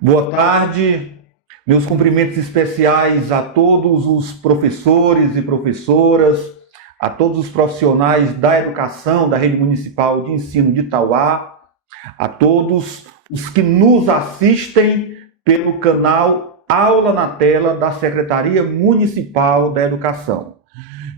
Boa tarde, meus cumprimentos especiais a todos os professores e professoras, a todos os profissionais da educação da Rede Municipal de Ensino de Itauá, a todos os que nos assistem pelo canal Aula na Tela da Secretaria Municipal da Educação.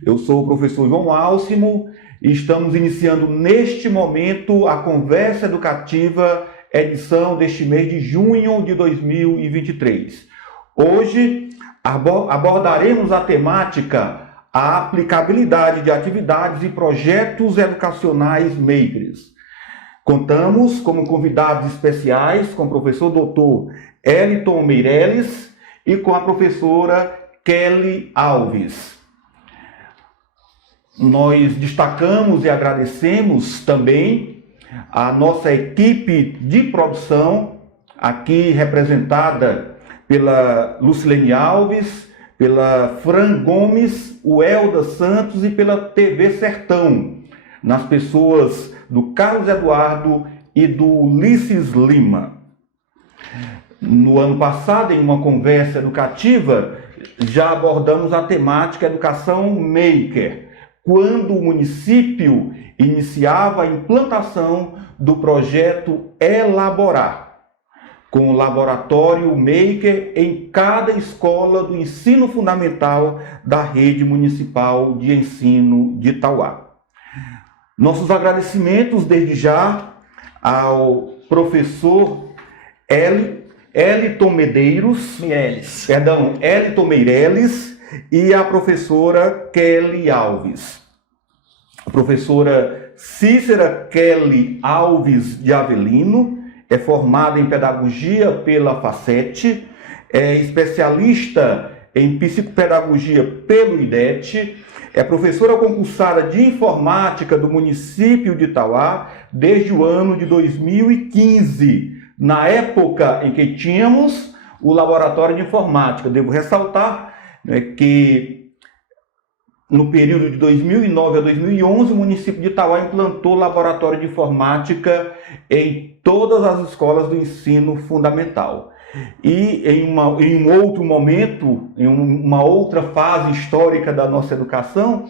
Eu sou o professor João Alcimo e estamos iniciando neste momento a conversa educativa edição deste mês de junho de 2023. Hoje abordaremos a temática a aplicabilidade de atividades e projetos educacionais makers. Contamos como convidados especiais com o professor Dr. Eliton Meireles e com a professora Kelly Alves. Nós destacamos e agradecemos também a nossa equipe de produção, aqui representada pela Lucilene Alves, pela Fran Gomes, o Elda Santos e pela TV Sertão, nas pessoas do Carlos Eduardo e do Ulisses Lima. No ano passado, em uma conversa educativa, já abordamos a temática Educação Maker, quando o município iniciava a implantação do projeto Elaborar, com o laboratório Maker em cada escola do ensino fundamental da Rede Municipal de Ensino de Itauá. Nossos agradecimentos desde já ao professor Eliton Meireles e a professora Kelly Alves. A professora Cícera Kelly Alves de Avelino é formada em Pedagogia pela Facete, é especialista em Psicopedagogia pelo IDET, é professora concursada de Informática do município de Itauá desde o ano de 2015, na época em que tínhamos o Laboratório de Informática. Devo ressaltar que no período de 2009 a 2011, o município de Itauá implantou o laboratório de informática em todas as escolas do ensino fundamental. E em um outro momento, em uma outra fase histórica da nossa educação,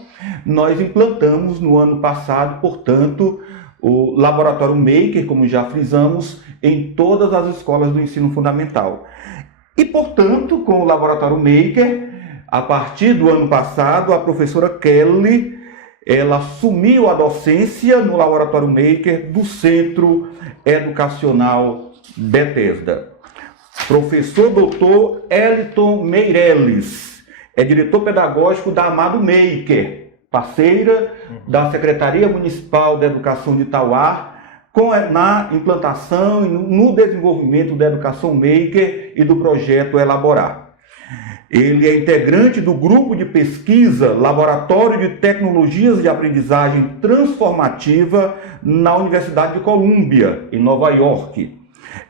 nós implantamos no ano passado, portanto, o laboratório Maker, como já frisamos, em todas as escolas do ensino fundamental. E, portanto, com o laboratório Maker, a partir do ano passado, a professora Kelly, ela assumiu a docência no Laboratório Maker do Centro Educacional Bethesda. Professor Dr. Eliton Meireles é diretor pedagógico da Amado Maker, parceira da Secretaria Municipal da Educação de Itauá, na implantação e no desenvolvimento da Educação Maker e do projeto Elaborar. Ele é integrante do grupo de pesquisa Laboratório de Tecnologias de Aprendizagem Transformativa na Universidade de Colômbia, em Nova York.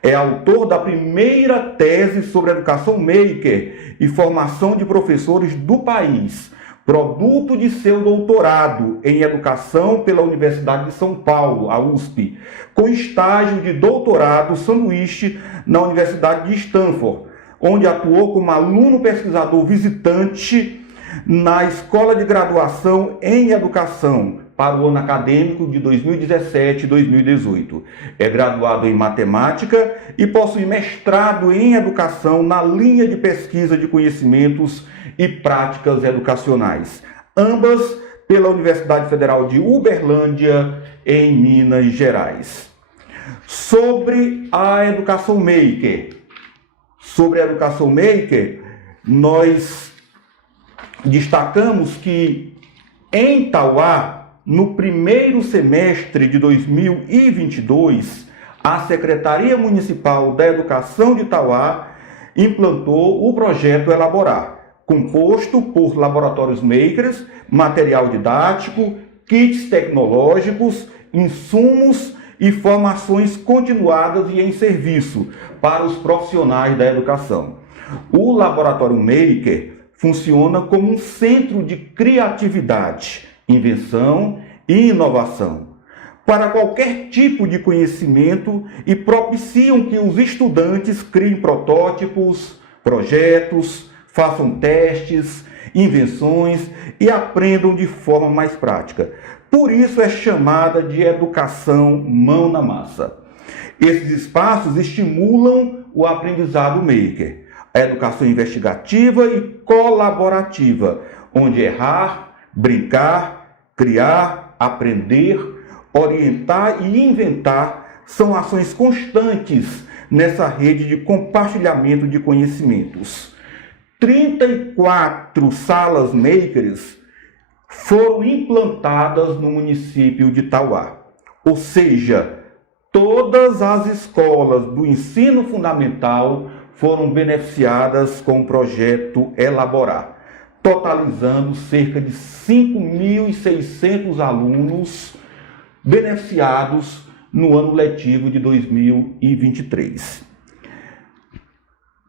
É autor da primeira tese sobre educação maker e formação de professores do país, produto de seu doutorado em educação pela Universidade de São Paulo, a USP, com estágio de doutorado sanduíche na Universidade de Stanford, onde atuou como aluno pesquisador visitante na Escola de Graduação em Educação para o ano acadêmico de 2017 e 2018. É graduado em Matemática e possui mestrado em Educação na linha de pesquisa de conhecimentos e práticas educacionais, ambas pela Universidade Federal de Uberlândia, em Minas Gerais. Sobre a Educação Maker, nós destacamos que em Itauá, no primeiro semestre de 2022, a Secretaria Municipal da Educação de Itauá implantou o projeto Elaborar, composto por laboratórios makers, material didático, kits tecnológicos, insumos e formações continuadas e em serviço para os profissionais da educação. O Laboratório Maker funciona como um centro de criatividade, invenção e inovação. para qualquer tipo de conhecimento e propiciam que os estudantes criem protótipos, projetos, façam testes, invenções e aprendam de forma mais prática. Por isso é chamada de educação mão na massa. Esses espaços estimulam o aprendizado maker, a educação investigativa e colaborativa, onde errar, brincar, criar, aprender, orientar e inventar são ações constantes nessa rede de compartilhamento de conhecimentos. 34 salas makers foram implantadas no município de Tauá, ou seja, todas as escolas do ensino fundamental foram beneficiadas com o projeto Elaborar, totalizando cerca de 5.600 alunos beneficiados no ano letivo de 2023.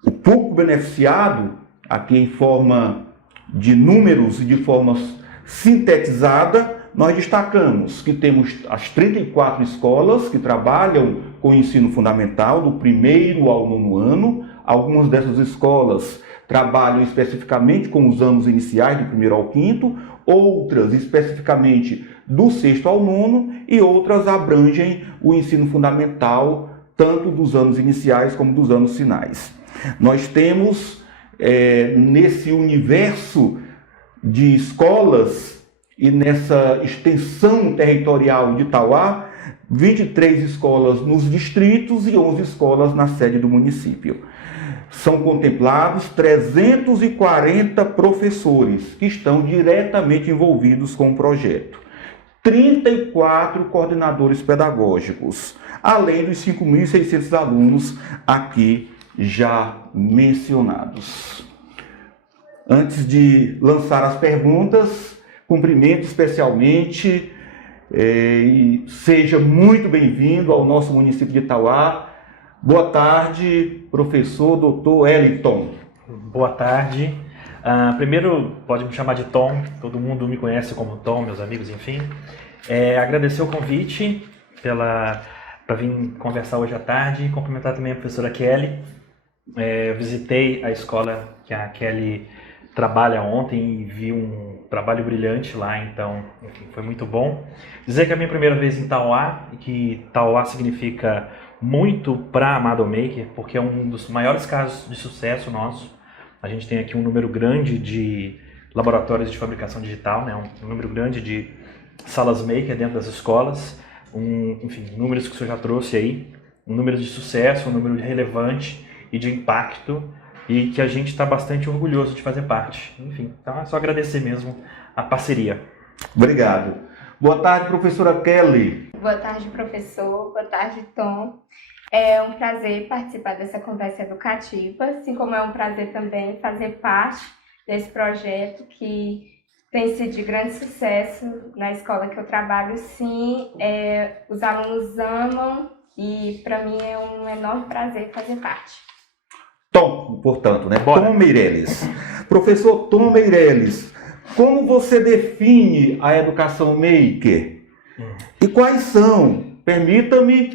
O público beneficiado, aqui em forma de números e de forma sintetizada, nós destacamos que temos as 34 escolas que trabalham com o ensino fundamental, do 1º ao 9º ano. Algumas dessas escolas trabalham especificamente com os anos iniciais, do 1º ao 5º, outras especificamente do 6º ao 9º, e outras abrangem o ensino fundamental, tanto dos anos iniciais como dos anos finais. Nós temos, nesse universo de escolas e nessa extensão territorial de Tauá, 23 escolas nos distritos e 11 escolas na sede do município. São contemplados 340 professores que estão diretamente envolvidos com o projeto, 34 coordenadores pedagógicos, além dos 5.600 alunos aqui já mencionados. Antes de lançar as perguntas, cumprimento especialmente e seja muito bem-vindo ao nosso município de Itauá. Boa tarde, professor Dr. Eliton. Boa tarde. Primeiro, pode me chamar de Tom, todo mundo me conhece como Tom, meus amigos, enfim. Agradecer o convite para vir conversar hoje à tarde e cumprimentar também a professora Kelly. Eu visitei a escola que a Kelly trabalha ontem e vi um trabalho brilhante lá, então, enfim, foi muito bom. Dizer que é a minha primeira vez em Tauá, e que Tauá significa muito para Amado Maker, porque é um dos maiores casos de sucesso nosso. A gente tem aqui um número grande de laboratórios de fabricação digital, né? Um número grande de salas maker dentro das escolas, enfim, números que o senhor já trouxe aí, um número de sucesso, um número relevante e de impacto, e que a gente está bastante orgulhoso de fazer parte. Enfim, então é só agradecer mesmo a parceria. Obrigado. Boa tarde, professora Kelly. Boa tarde, professor. Boa tarde, Tom. É um prazer participar dessa conversa educativa, assim como é um prazer também fazer parte desse projeto que tem sido de grande sucesso na escola que eu trabalho. Sim, os alunos amam e para mim é um enorme prazer fazer parte. Tom, portanto, né? Bora. Tom Meirelles. Professor Tom Meirelles, como você define a educação maker? E quais são? Permita-me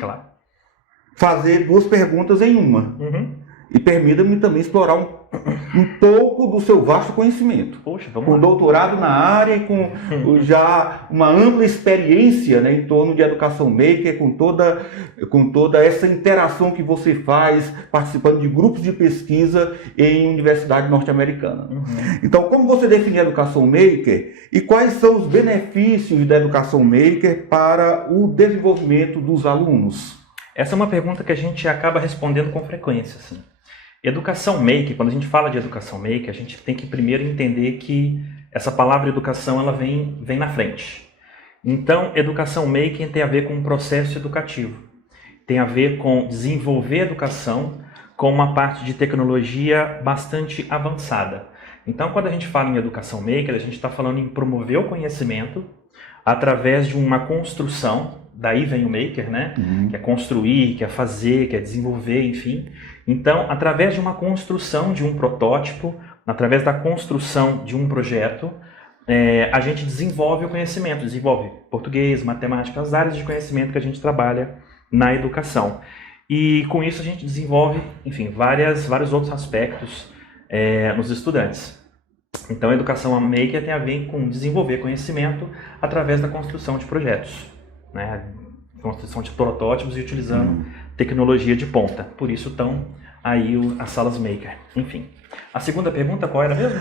fazer duas perguntas em uma. E permita-me também explorar um pouco do seu vasto conhecimento. Poxa, vamos com lá. doutorado na área e com já uma ampla experiência, né, em torno de educação maker, com toda essa interação que você faz participando de grupos de pesquisa em universidade norte-americana. Então, como você define a educação maker e quais são os benefícios da educação maker para o desenvolvimento dos alunos? Essa é uma pergunta que a gente acaba respondendo com frequência, assim. Educação maker, quando a gente fala de educação maker, a gente tem que primeiro entender que essa palavra educação ela vem na frente. Então, educação maker tem a ver com um processo educativo. Tem a ver com desenvolver educação com uma parte de tecnologia bastante avançada. Então, quando a gente fala em educação maker, a gente está falando em promover o conhecimento através de uma construção. Daí vem o maker, né? Que é construir, que é fazer, que é desenvolver, enfim. Então, através de uma construção de um protótipo, através da construção de um projeto, a gente desenvolve o conhecimento, desenvolve português, matemática, as áreas de conhecimento que a gente trabalha na educação. E com isso a gente desenvolve, enfim, vários outros aspectos nos estudantes. Então a educação maker tem a ver com desenvolver conhecimento através da construção de projetos, né? Construção de protótipos e utilizando tecnologia de ponta. Por isso estão aí as salas maker. Enfim. A segunda pergunta, qual era mesmo?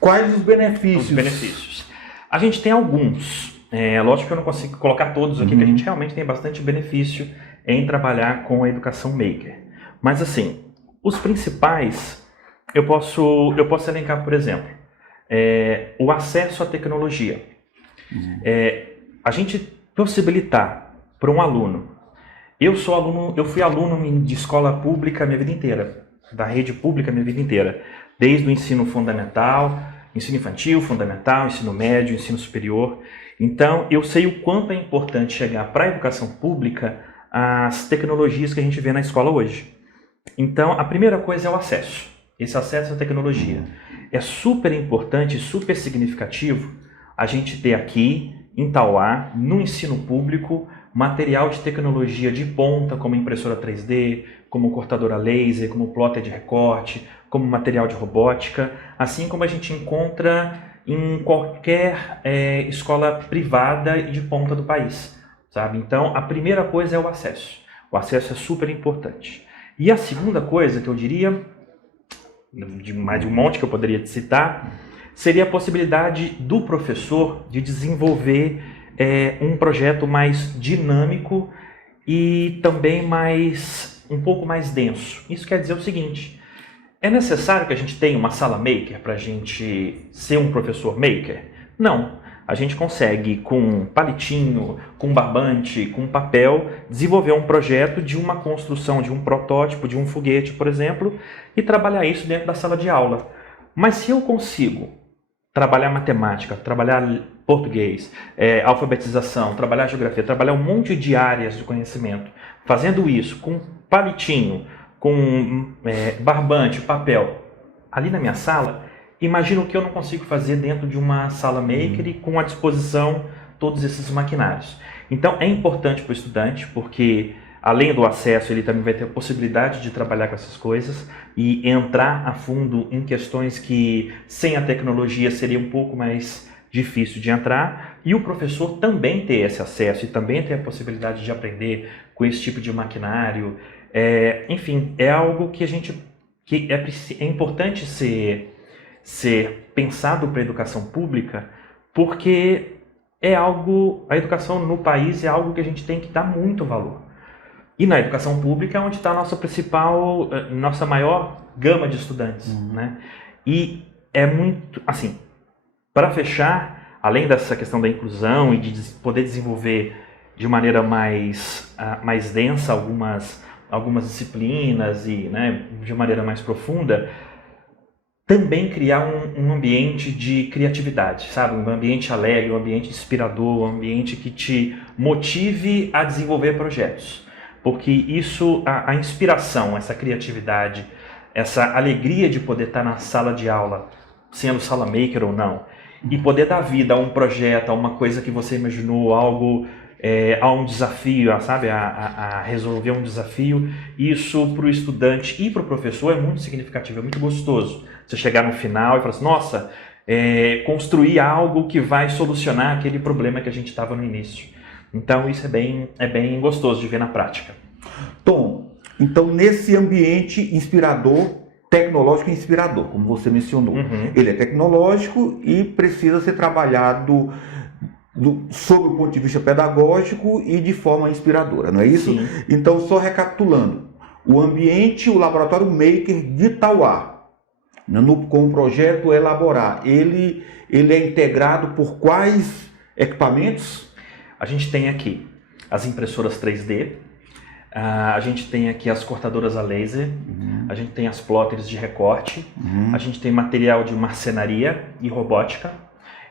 Quais os benefícios? Os benefícios. A gente tem alguns. Lógico que eu não consigo colocar todos aqui, porque a gente realmente tem bastante benefício em trabalhar com a educação maker. Mas assim, os principais, eu posso elencar, por exemplo, o acesso à tecnologia. A gente possibilitar para um aluno. Eu fui aluno de escola pública a minha vida inteira, da rede pública a minha vida inteira, desde o ensino fundamental, ensino infantil, fundamental, ensino médio, ensino superior. Então, eu sei o quanto é importante chegar para a educação pública as tecnologias que a gente vê na escola hoje. Então, a primeira coisa é o acesso. Esse acesso à tecnologia. É super importante, super significativo a gente ter aqui, em Tauá, no ensino público, material de tecnologia de ponta, como impressora 3D, como cortadora laser, como plotter de recorte, como material de robótica, assim como a gente encontra em qualquer escola privada e de ponta do país, sabe? Então, a primeira coisa é o acesso. O acesso é super importante. E a segunda coisa que eu diria, de mais de um monte que eu poderia citar, seria a possibilidade do professor de desenvolver um projeto mais dinâmico e também um pouco mais denso. Isso quer dizer o seguinte: é necessário que a gente tenha uma sala maker para a gente ser um professor maker? Não. A gente consegue, com um palitinho, com um barbante, com um papel, desenvolver um projeto de uma construção, de um protótipo, de um foguete, por exemplo, e trabalhar isso dentro da sala de aula. Mas se eu consigo trabalhar matemática, trabalhar português, alfabetização, trabalhar geografia, trabalhar um monte de áreas de conhecimento, fazendo isso com palitinho, com barbante, papel, ali na minha sala, imagino o que eu não consigo fazer dentro de uma sala maker e com à disposição todos esses maquinários. Então é importante para o estudante, porque além do acesso, ele também vai ter a possibilidade de trabalhar com essas coisas e entrar a fundo em questões que sem a tecnologia seria um pouco mais difícil de entrar, e o professor também ter esse acesso e também ter a possibilidade de aprender com esse tipo de maquinário. Enfim, é algo que é importante ser pensado para a educação pública, porque a educação no país é algo que a gente tem que dar muito valor. E na educação pública é onde está a nossa maior gama de estudantes, né? E é muito, assim, para fechar, além dessa questão da inclusão e de poder desenvolver de maneira mais densa algumas disciplinas e, né, de maneira mais profunda, também criar um ambiente de criatividade, sabe? Um ambiente alegre, um ambiente inspirador, um ambiente que te motive a desenvolver projetos. Porque isso, a inspiração, essa criatividade, essa alegria de poder estar na sala de aula, sendo sala maker ou não, e poder dar vida a um projeto, a uma coisa que você imaginou, algo, a um desafio, sabe? A resolver um desafio, isso para o estudante e para o professor é muito significativo, é muito gostoso. Você chegar no final e falar assim, nossa, construir algo que vai solucionar aquele problema que a gente estava no início. Então isso é bem gostoso de ver na prática. Tom, então nesse ambiente inspirador, tecnológico e inspirador, como você mencionou, ele é tecnológico e precisa ser trabalhado sob o ponto de vista pedagógico e de forma inspiradora, não é isso? Sim. Então, só recapitulando, o ambiente, o laboratório maker de Tauá, com o projeto Elaborar, ele é integrado por quais equipamentos? A gente tem aqui as impressoras 3D, a gente tem aqui as cortadoras a laser, a gente tem as plotters de recorte, a gente tem material de marcenaria e robótica,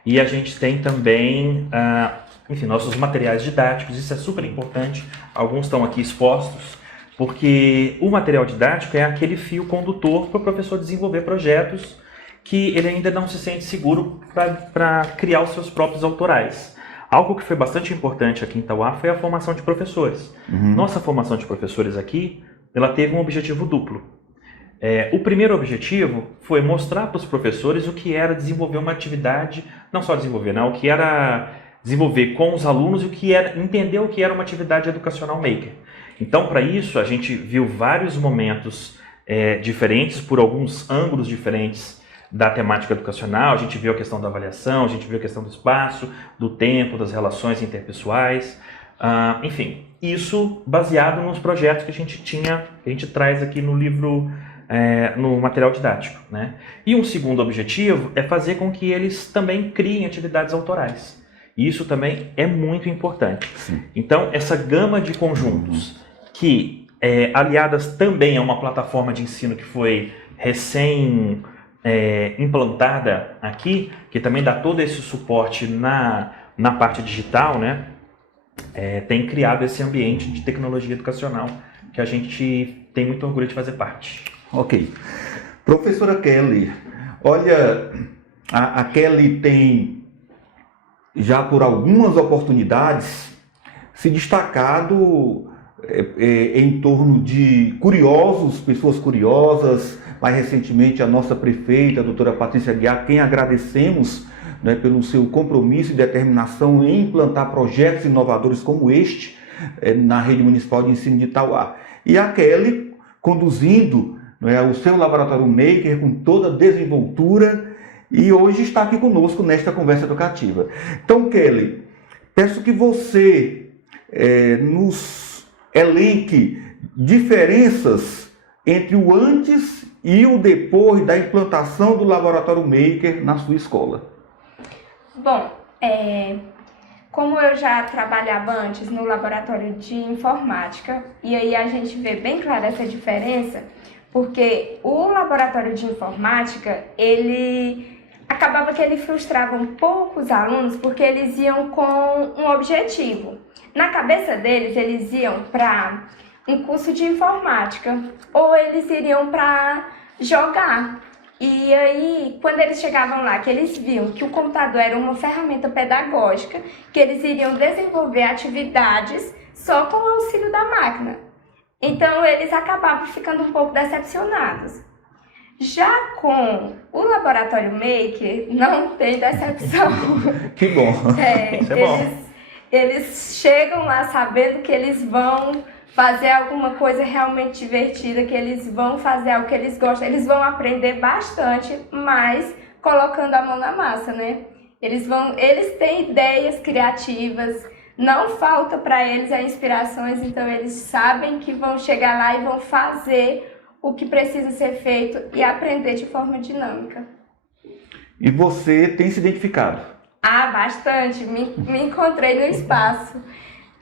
e a gente tem também, enfim, nossos materiais didáticos. Isso é super importante, alguns estão aqui expostos, porque o material didático é aquele fio condutor para o professor desenvolver projetos que ele ainda não se sente seguro para criar os seus próprios autorais. Algo que foi bastante importante aqui em Tauá foi a formação de professores. Nossa formação de professores aqui, ela teve um objetivo duplo. O primeiro objetivo foi mostrar para os professores o que era desenvolver uma atividade, não só desenvolver, não, o que era desenvolver com os alunos e o que era entender o que era uma atividade educacional maker. Então, para isso, a gente viu vários momentos diferentes, por alguns ângulos diferentes da temática educacional. A gente viu a questão da avaliação, a gente viu a questão do espaço, do tempo, das relações interpessoais, enfim, isso baseado nos projetos que a gente traz aqui no livro, no material didático, né? E um segundo objetivo é fazer com que eles também criem atividades autorais. Isso também é muito importante. Sim. Então, essa gama de conjuntos que, aliadas também a uma plataforma de ensino que foi recém implantada aqui, que também dá todo esse suporte na parte digital, né? Tem criado esse ambiente de tecnologia educacional que a gente tem muito orgulho de fazer parte. Ok. Professora Kelly, olha, a Kelly tem, já por algumas oportunidades, se destacado em torno de curiosos, pessoas curiosas. Mais recentemente, a nossa prefeita, a doutora Patrícia Guiar, quem agradecemos, né, pelo seu compromisso e determinação em implantar projetos inovadores como este na rede municipal de ensino de Tauá. E a Kelly conduzindo, né, o seu laboratório maker com toda a desenvoltura, e hoje está aqui conosco nesta conversa educativa. Então, Kelly, peço que você nos elenque diferenças entre o antes e o depois da implantação do laboratório maker na sua escola. Bom, como eu já trabalhava antes no laboratório de informática, e aí a gente vê bem clara essa diferença, porque o laboratório de informática, acabava que ele frustrava um pouco os alunos, porque eles iam com um objetivo. Na cabeça deles, eles iam para um curso de informática, ou eles iriam para jogar. E aí, quando eles chegavam lá, que eles viam que o computador era uma ferramenta pedagógica, que eles iriam desenvolver atividades só com o auxílio da máquina. Então, eles acabavam ficando um pouco decepcionados. Já com o Laboratório Maker, não tem decepção. Que bom! Isso é bom. Eles chegam lá sabendo que eles vão fazer alguma coisa realmente divertida, que eles vão fazer algo que eles gostam, eles vão aprender bastante, mas colocando a mão na massa, né? Eles têm ideias criativas, não falta para eles as inspirações, então eles sabem que vão chegar lá e vão fazer o que precisa ser feito e aprender de forma dinâmica. E você tem se identificado? Bastante. Me encontrei no espaço.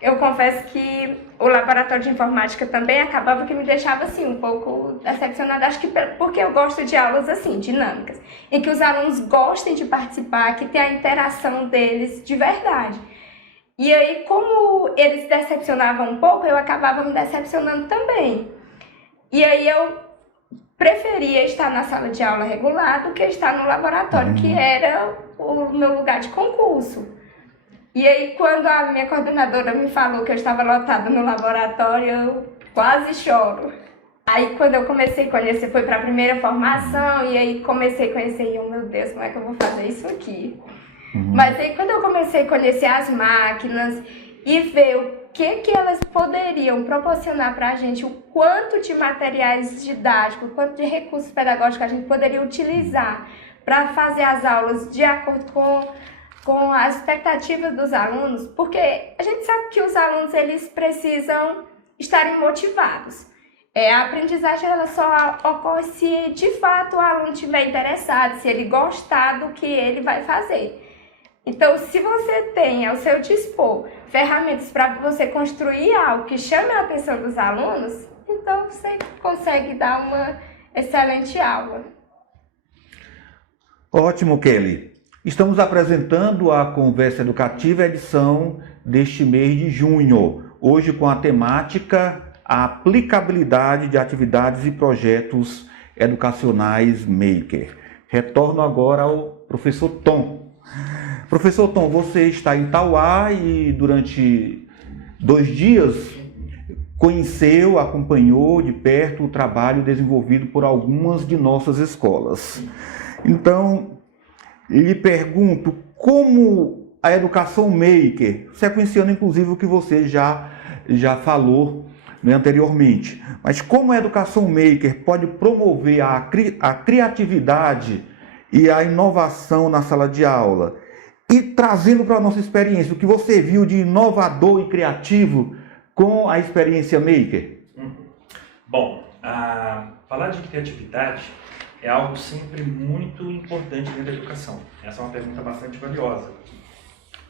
Eu confesso que o laboratório de informática também acabava que me deixava assim um pouco decepcionada, acho que porque eu gosto de aulas assim, dinâmicas, em que os alunos gostem de participar, que tem a interação deles de verdade. E aí, como eles decepcionavam um pouco, eu acabava me decepcionando também. E aí eu preferia estar na sala de aula regular do que estar no laboratório, que era o meu lugar de concurso. E aí, quando a minha coordenadora me falou que eu estava lotada no laboratório, eu quase choro. Aí, quando eu comecei a conhecer, foi para a primeira formação, e aí comecei a conhecer, e eu, meu Deus, como é que eu vou fazer isso aqui? Mas aí, quando eu comecei a conhecer as máquinas e ver o que elas poderiam proporcionar para a gente, o quanto de materiais didáticos, o quanto de recursos pedagógicos a gente poderia utilizar para fazer as aulas de acordo com as expectativas dos alunos, porque a gente sabe que os alunos eles precisam estarem motivados. A aprendizagem ela só ocorre se de fato o aluno estiver interessado, se ele gostar do que ele vai fazer. Então, se você tem ao seu dispor ferramentas para você construir algo que chame a atenção dos alunos, então você consegue dar uma excelente aula. Ótimo, Kelly. Estamos apresentando a Conversa Educativa, edição deste mês de junho, hoje com a temática a aplicabilidade de atividades e projetos educacionais Maker. Retorno agora ao professor Tom. Professor Tom, você está em Tauá e durante 2 dias conheceu, acompanhou de perto o trabalho desenvolvido por algumas de nossas escolas. Então, lhe pergunto como a educação maker, sequenciando inclusive o que você já falou, né, anteriormente, mas como a educação maker pode promover a criatividade e a inovação na sala de aula? E trazendo para a nossa experiência o que você viu de inovador e criativo com a experiência maker? Bom, falar de criatividade é algo sempre muito importante dentro da educação. Essa é uma pergunta bastante valiosa.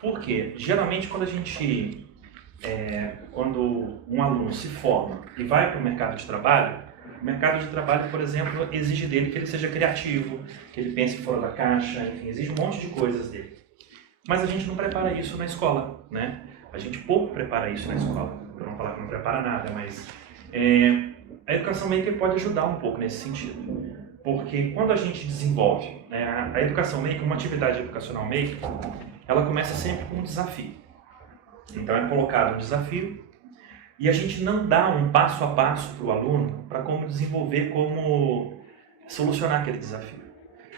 Por quê? Geralmente quando um aluno se forma e vai para o mercado de trabalho, por exemplo, exige dele que ele seja criativo, que ele pense fora da caixa, enfim, exige um monte de coisas dele. Mas a gente não prepara isso na escola, né? A gente pouco prepara isso na escola. Para não falar que não prepara nada, mas a educação maker pode ajudar um pouco nesse sentido. Porque quando a gente desenvolve, né, a educação maker, uma atividade educacional maker, ela começa sempre com um desafio. Então é colocado um desafio e a gente não dá um passo a passo para o aluno para como desenvolver, como solucionar aquele desafio.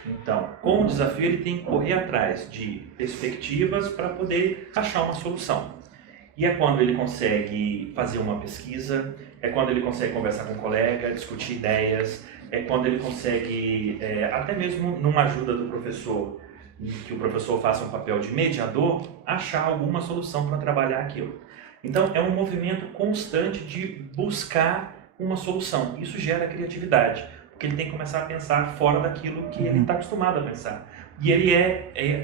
Então, com o desafio ele tem que correr atrás de perspectivas para poder achar uma solução. E é quando ele consegue fazer uma pesquisa, é quando ele consegue conversar com um colega, discutir ideias, é quando ele consegue, até mesmo numa ajuda do professor, que o professor faça um papel de mediador, achar alguma solução para trabalhar aquilo. Então, é um movimento constante de buscar uma solução. Isso gera criatividade, porque ele tem que começar a pensar fora daquilo que ele está acostumado a pensar. E ele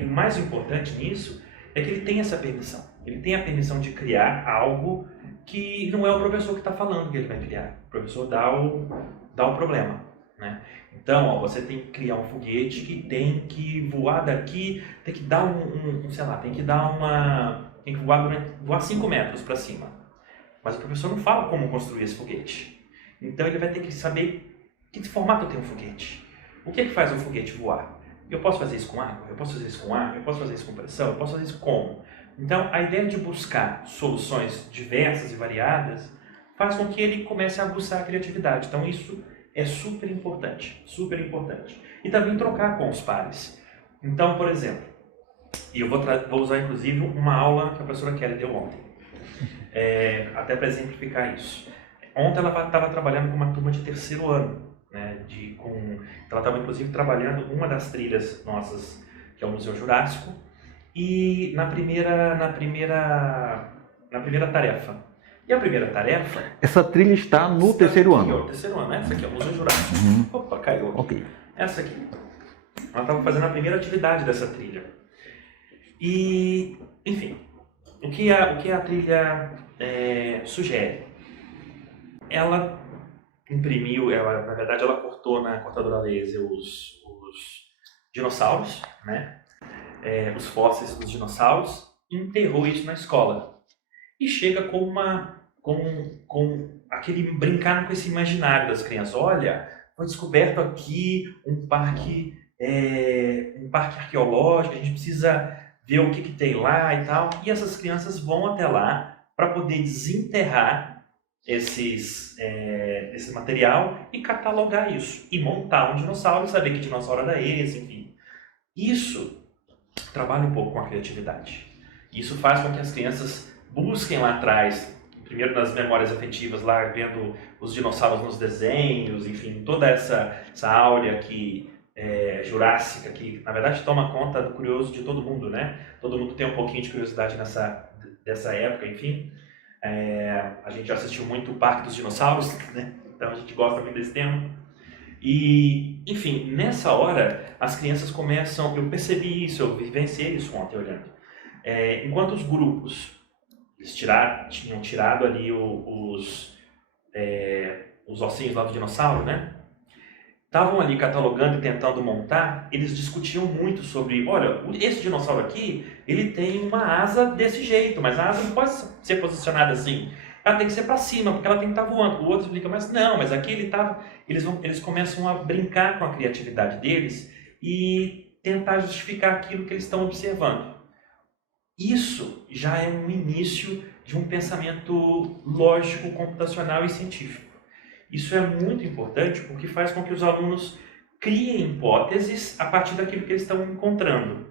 o mais importante nisso é que ele tem essa permissão. Ele tem a permissão de criar algo que não é o professor que está falando que ele vai criar. O professor dá o problema, né? Então, você tem que criar um foguete que tem que voar daqui, tem que dar tem que voar 5 metros para cima. Mas o professor não fala como construir esse foguete. Então, ele vai ter que saber que formato tem um foguete. O que faz um foguete voar? Eu posso fazer isso com água? Eu posso fazer isso com ar? Eu posso fazer isso com pressão? Eu posso fazer isso como? Então, a ideia de buscar soluções diversas e variadas faz com que ele comece a aguçar a criatividade. Então, isso é super importante, super importante. E também trocar com os pares. Então, por exemplo, e eu vou usar inclusive uma aula que a professora Kelly deu ontem, até para exemplificar isso. Ontem ela estava trabalhando com uma turma de 3º ano, né, ela estava inclusive trabalhando uma das trilhas nossas, que é o Museu Jurássico, e na primeira tarefa. E a primeira tarefa... Essa trilha está no 3º ano. No 3º ano, essa aqui, o Museu Jurássico. Opa, caiu aqui. Okay. Essa aqui. Ela estava fazendo a primeira atividade dessa trilha. E, enfim, o que a trilha sugere? Ela imprimiu, na verdade ela cortou na cortadora laser os dinossauros, né? Os fósseis dos dinossauros, e enterrou isso na escola. E chega com aquele brincar com esse imaginário das crianças. Olha, foi descoberto aqui um parque arqueológico, a gente precisa ver o que tem lá e tal. E essas crianças vão até lá para poder desenterrar esse material e catalogar isso. E montar um dinossauro, saber que dinossauro era esse, enfim. Isso trabalha um pouco com a criatividade. Isso faz com que as crianças busquem lá atrás, primeiro nas memórias afetivas, lá vendo os dinossauros nos desenhos, enfim, toda essa áurea aqui jurássica, que na verdade toma conta do curioso de todo mundo, né? Todo mundo tem um pouquinho de curiosidade dessa época, enfim. A gente já assistiu muito o Parque dos Dinossauros, né? Então a gente gosta muito desse tema. E, enfim, nessa hora as crianças começam, eu percebi isso, eu vivenciei isso ontem olhando. Enquanto os grupos eles tinham tirado ali os ossinhos lá do dinossauro, né? Estavam ali catalogando e tentando montar, eles discutiam muito sobre, olha, esse dinossauro aqui, ele tem uma asa desse jeito, mas a asa não pode ser posicionada assim. Ela tem que ser para cima, porque ela tem que estar voando. O outro explica, mas não, mas aqui eles começam a brincar com a criatividade deles e tentar justificar aquilo que eles estão observando. Isso já é um início de um pensamento lógico, computacional e científico. Isso é muito importante porque faz com que os alunos criem hipóteses a partir daquilo que eles estão encontrando.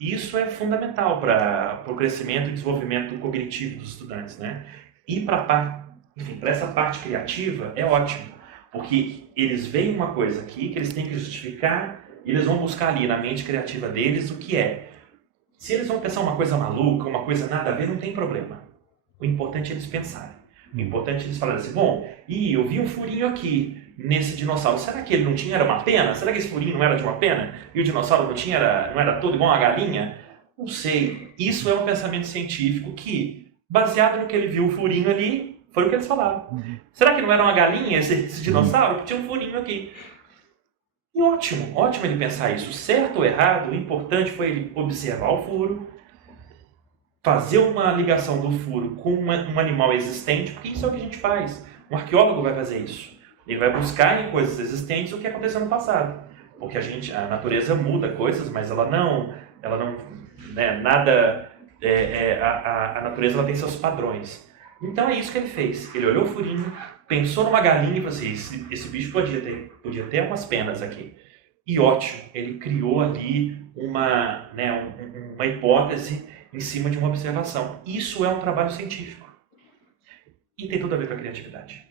Isso é fundamental para o crescimento e desenvolvimento cognitivo dos estudantes, né? E para essa parte criativa é ótimo, porque eles veem uma coisa aqui que eles têm que justificar e eles vão buscar ali na mente criativa deles o que é. Se eles vão pensar uma coisa maluca, uma coisa nada a ver, não tem problema. O importante é eles pensarem. O importante é eles falarem assim, bom, eu vi um furinho aqui nesse dinossauro. Será que ele não tinha, era uma pena? Será que esse furinho não era de uma pena? E o dinossauro não era todo igual uma galinha? Não sei. Isso é um pensamento científico que, baseado no que ele viu o furinho ali, foi o que eles falaram. Será que não era uma galinha esse dinossauro? Que tinha um furinho aqui. E ótimo ele pensar isso. Certo ou errado, o importante foi ele observar o furo, fazer uma ligação do furo com um animal existente, porque isso é o que a gente faz. Um arqueólogo vai fazer isso. Ele vai buscar em coisas existentes o que aconteceu no passado. Porque a natureza muda coisas, mas ela não, né, nada, a natureza ela tem seus padrões. Então é isso que ele fez. Ele olhou o furinho, pensou numa galinha e falou assim, esse bicho podia ter umas penas aqui. E ótimo, ele criou ali uma hipótese em cima de uma observação. Isso é um trabalho científico. E tem tudo a ver com a criatividade.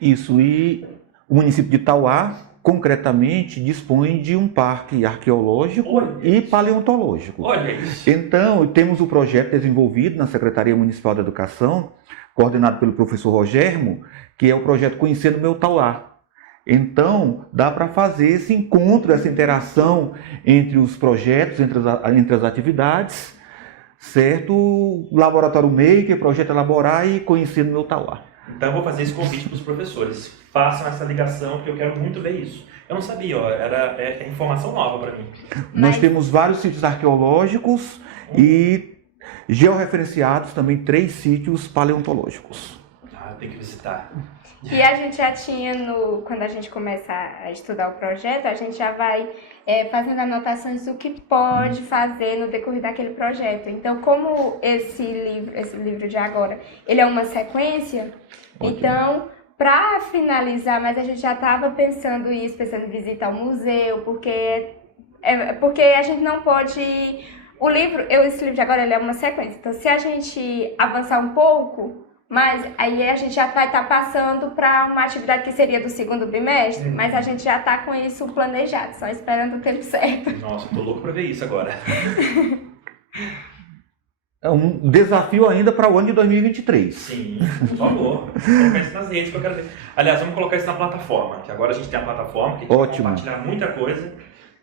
Isso, e o município de Tauá, concretamente, dispõe de um parque arqueológico e paleontológico. Olha isso. Então, temos o projeto desenvolvido na Secretaria Municipal da Educação, coordenado pelo professor Rogermo, que é o projeto Conhecendo Meu Tauá. Então, dá para fazer esse encontro, essa interação entre os projetos, entre as atividades, certo? O Laboratório Maker, Projeto Elaborar e Conhecendo Meu Tauá. Então eu vou fazer esse convite para os professores. Façam essa ligação, porque eu quero muito ver isso. Eu não sabia, é informação nova para mim. Nós temos vários sítios arqueológicos e georreferenciados também 3 sítios paleontológicos. Tem que visitar. E a gente já tinha, quando a gente começa a estudar o projeto, a gente já vai fazendo anotações do que pode fazer no decorrer daquele projeto. Então, como esse livro de agora, ele é uma sequência, então, para finalizar, mas a gente já estava pensando em visitar o museu, porque a gente não pode... Esse livro de agora ele é uma sequência, então se a gente avançar um pouco... Mas aí a gente já vai estar passando para uma atividade que seria do segundo bimestre, mas a gente já está com isso planejado, só esperando o tempo certo. Nossa, eu tô louco para ver isso agora. É um desafio ainda para o ano de 2023. Sim, por favor. Vamos colocar isso nas redes que eu quero ver. Aliás, vamos colocar isso na plataforma, que agora a gente tem a plataforma, que a gente vai compartilhar muita coisa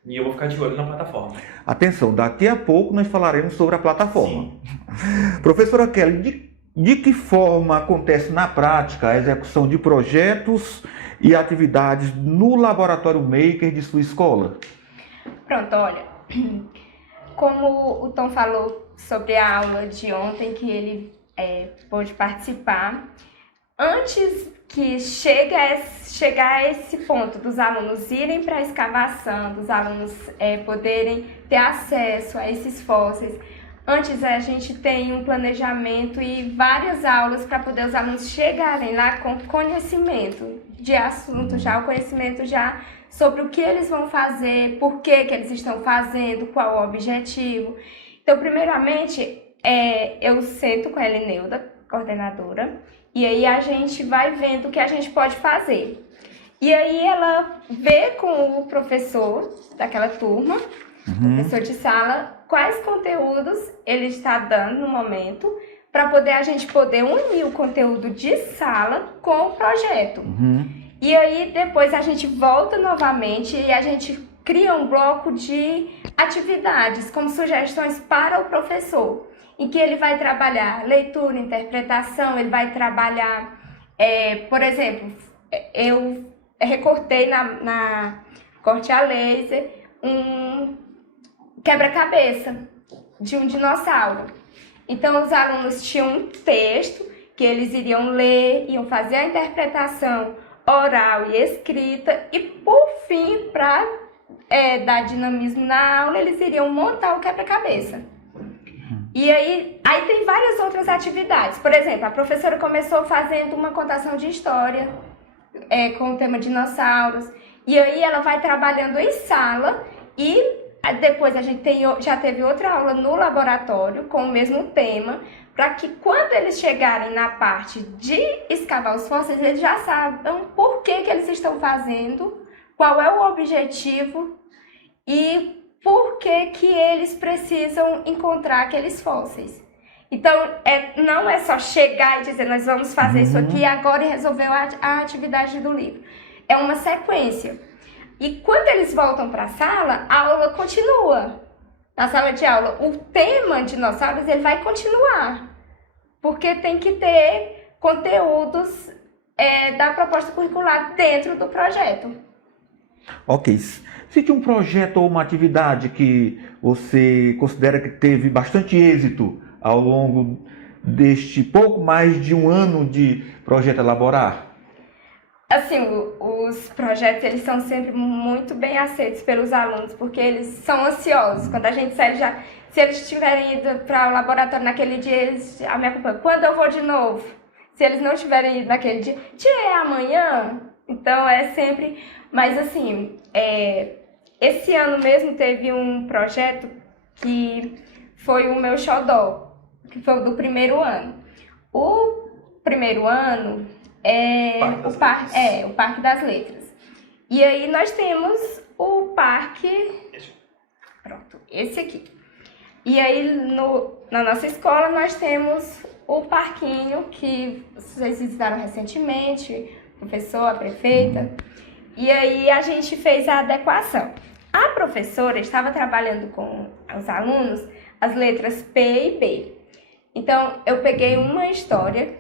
e eu vou ficar de olho na plataforma. Atenção, daqui a pouco nós falaremos sobre a plataforma. Sim. Professora Kelly, de que forma acontece na prática a execução de projetos e atividades no Laboratório Maker de sua escola? Pronto, olha, como o Tom falou sobre a aula de ontem, que ele pôde participar, antes que chegar a esse ponto dos alunos irem para a escavação, dos alunos poderem ter acesso a esses fósseis, antes a gente tem um planejamento e várias aulas para poder os alunos chegarem lá com conhecimento de assunto já, o conhecimento já sobre o que eles vão fazer, por que eles estão fazendo, qual o objetivo. Então, primeiramente, eu sento com a Elineuda, coordenadora, e aí a gente vai vendo o que a gente pode fazer. E aí ela vê com o professor daquela turma, professor de sala, quais conteúdos ele está dando no momento, para a gente poder unir o conteúdo de sala com o projeto. E aí depois a gente volta novamente e a gente cria um bloco de atividades como sugestões para o professor, em que ele vai trabalhar leitura, interpretação, ele vai trabalhar, por exemplo, eu recortei na corte a laser um quebra-cabeça de um dinossauro. Então os alunos tinham um texto que eles iriam ler, iam fazer a interpretação oral e escrita e por fim, para dar dinamismo na aula, eles iriam montar o quebra-cabeça. E aí tem várias outras atividades. Por exemplo, a professora começou fazendo uma contação de história com o tema dinossauros. E aí ela vai trabalhando em sala e depois a gente já teve outra aula no laboratório com o mesmo tema, para que quando eles chegarem na parte de escavar os fósseis, eles já saibam por que eles estão fazendo, qual é o objetivo e por que eles precisam encontrar aqueles fósseis. Então, não é só chegar e dizer, nós vamos fazer isso aqui agora e resolver a atividade do livro. É uma sequência. E quando eles voltam para a sala, a aula continua. Na sala de aula, o tema dinossauros ele vai continuar. Porque tem que ter conteúdos da proposta curricular dentro do projeto. Ok. Cite um projeto ou uma atividade que você considera que teve bastante êxito ao longo deste pouco mais de um ano de projeto elaborar. Assim, os projetos eles são sempre muito bem aceitos pelos alunos, porque eles são ansiosos. Quando a gente sai, se eles tiverem ido para o laboratório naquele dia, eles me acompanham. Quando eu vou de novo? Se eles não tiverem ido naquele dia, é amanhã? Então é sempre... Mas assim, esse ano mesmo teve um projeto que foi o meu xodó, que foi o do primeiro ano. O primeiro ano o Parque das Letras. E aí nós temos o parque... Pronto, esse aqui. E aí na nossa escola nós temos o parquinho que vocês visitaram recentemente, o professor, a prefeita. E aí a gente fez a adequação. A professora estava trabalhando com os alunos as letras P e B. Então eu peguei uma história,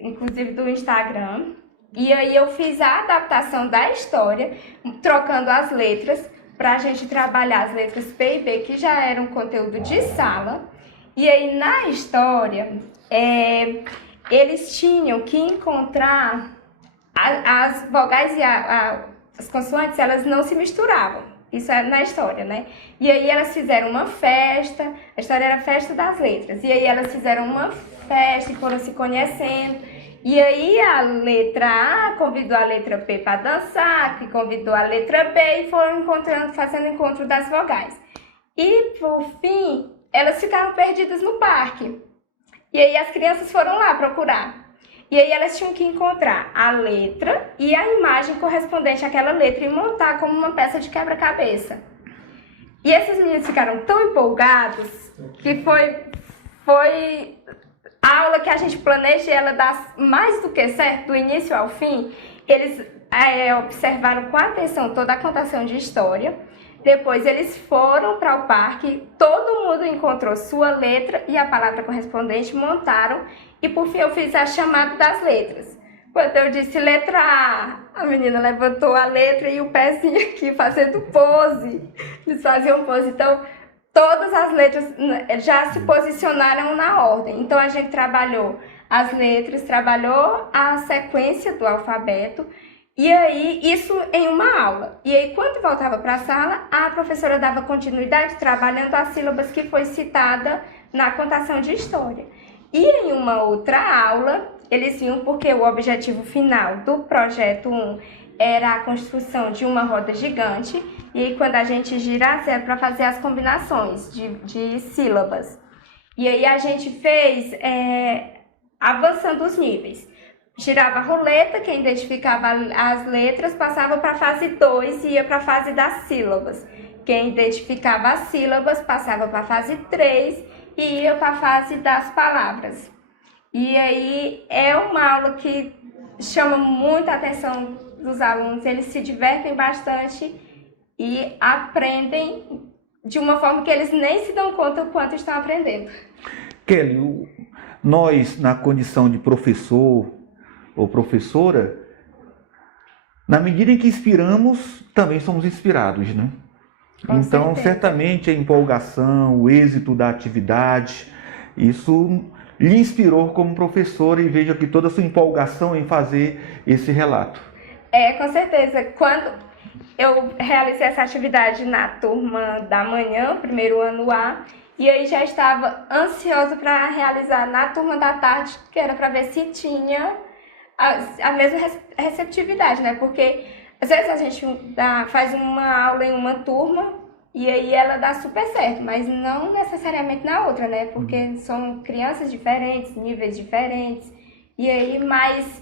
inclusive do Instagram, e aí eu fiz a adaptação da história, trocando as letras, para a gente trabalhar as letras P e B, que já eram conteúdo de sala. E aí na história, eles tinham que encontrar as vogais e as consoantes, elas não se misturavam. Isso é na história, né? E aí elas fizeram uma festa, a história era a festa das letras. E aí elas fizeram uma festa e foram se conhecendo. E aí a letra A convidou a letra P para dançar, que convidou a letra B e foram fazendo encontro das vogais. E por fim, elas ficaram perdidas no parque. E aí as crianças foram lá procurar. E aí elas tinham que encontrar a letra e a imagem correspondente àquela letra e montar como uma peça de quebra-cabeça. E esses meninos ficaram tão empolgados que foi a aula que a gente planeja, ela dá mais do que certo, do início ao fim. Eles observaram com atenção toda a contação de história. Depois eles foram para o parque, todo mundo encontrou sua letra e a palavra correspondente, montaram. E por fim eu fiz a chamada das letras. Quando eu disse letra A menina levantou a letra e o pezinho aqui fazendo pose. Eles faziam pose. Então, todas as letras já se posicionaram na ordem. Então, a gente trabalhou as letras, trabalhou a sequência do alfabeto. E aí, isso em uma aula. E aí, quando voltava para a sala, a professora dava continuidade trabalhando as sílabas que foi citada na contação de história. E em uma outra aula, eles vinham porque o objetivo final do projeto 1 era a construção de uma roda gigante. E aí, quando a gente girasse, era para fazer as combinações de sílabas. E aí, a gente fez avançando os níveis. Girava a roleta, quem identificava as letras passava para a fase 2 e ia para a fase das sílabas. Quem identificava as sílabas passava para a fase 3 e ia para a fase das palavras. E aí é uma aula que chama muita atenção dos alunos, eles se divertem bastante e aprendem de uma forma que eles nem se dão conta do quanto estão aprendendo. Kelly, nós na condição de professor ou professora, na medida em que inspiramos, também somos inspirados, né? Então, certamente a empolgação, o êxito da atividade, isso lhe inspirou como professora e vejo aqui toda a sua empolgação em fazer esse relato. Com certeza. eu realizei essa atividade na turma da manhã, primeiro ano A, e aí já estava ansiosa para realizar na turma da tarde, que era para ver se tinha a mesma receptividade, né? Porque às vezes a gente faz uma aula em uma turma e aí ela dá super certo, mas não necessariamente na outra, né? Porque são crianças diferentes, níveis diferentes, e aí, mas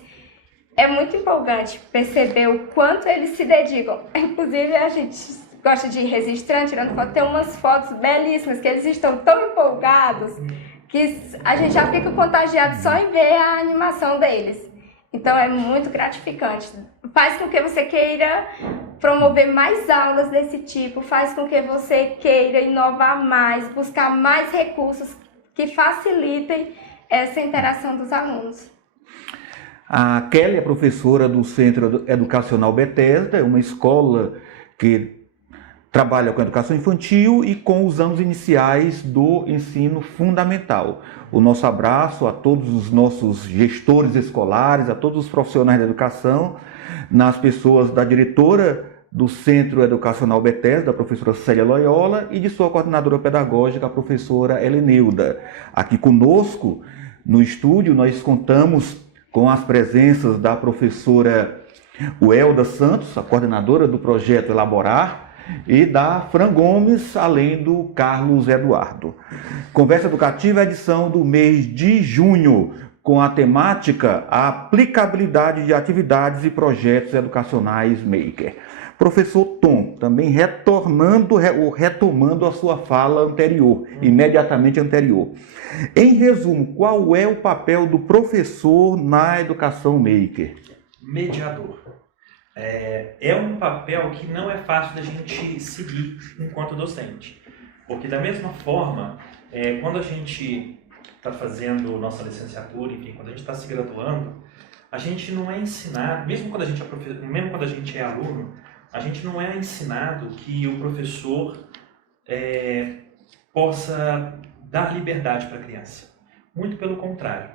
é muito empolgante perceber o quanto eles se dedicam. Inclusive, a gente gosta de ir registrando, tirando foto, tem umas fotos belíssimas que eles estão tão empolgados que a gente já fica contagiado só em ver a animação deles. Então é muito gratificante. Faz com que você queira promover mais aulas desse tipo, faz com que você queira inovar mais, buscar mais recursos que facilitem essa interação dos alunos. A Kelly é professora do Centro Educacional Bethesda, é uma escola que trabalha com educação infantil e com os anos iniciais do ensino fundamental. O nosso abraço a todos os nossos gestores escolares, a todos os profissionais da educação, nas pessoas da diretora do Centro Educacional Bethesda, a professora Célia Loyola, e de sua coordenadora pedagógica, a professora Heleneuda. Aqui conosco, no estúdio, nós contamos com as presenças da professora Welda Santos, a coordenadora do projeto Elaborar, e da Fran Gomes, além do Carlos Eduardo. Conversa Educativa, edição do mês de junho, com a temática a aplicabilidade de atividades e projetos educacionais Maker. Professor Tom, também retomando a sua fala anterior, imediatamente anterior. Em resumo, qual é o papel do professor na educação Maker? Mediador. É um papel que não é fácil da gente seguir enquanto docente. Porque da mesma forma, quando a gente está fazendo nossa licenciatura, enfim, quando a gente está se graduando, a gente não é ensinado, mesmo quando a gente é aluno, a gente não é ensinado que o professor possa dar liberdade para a criança. Muito pelo contrário.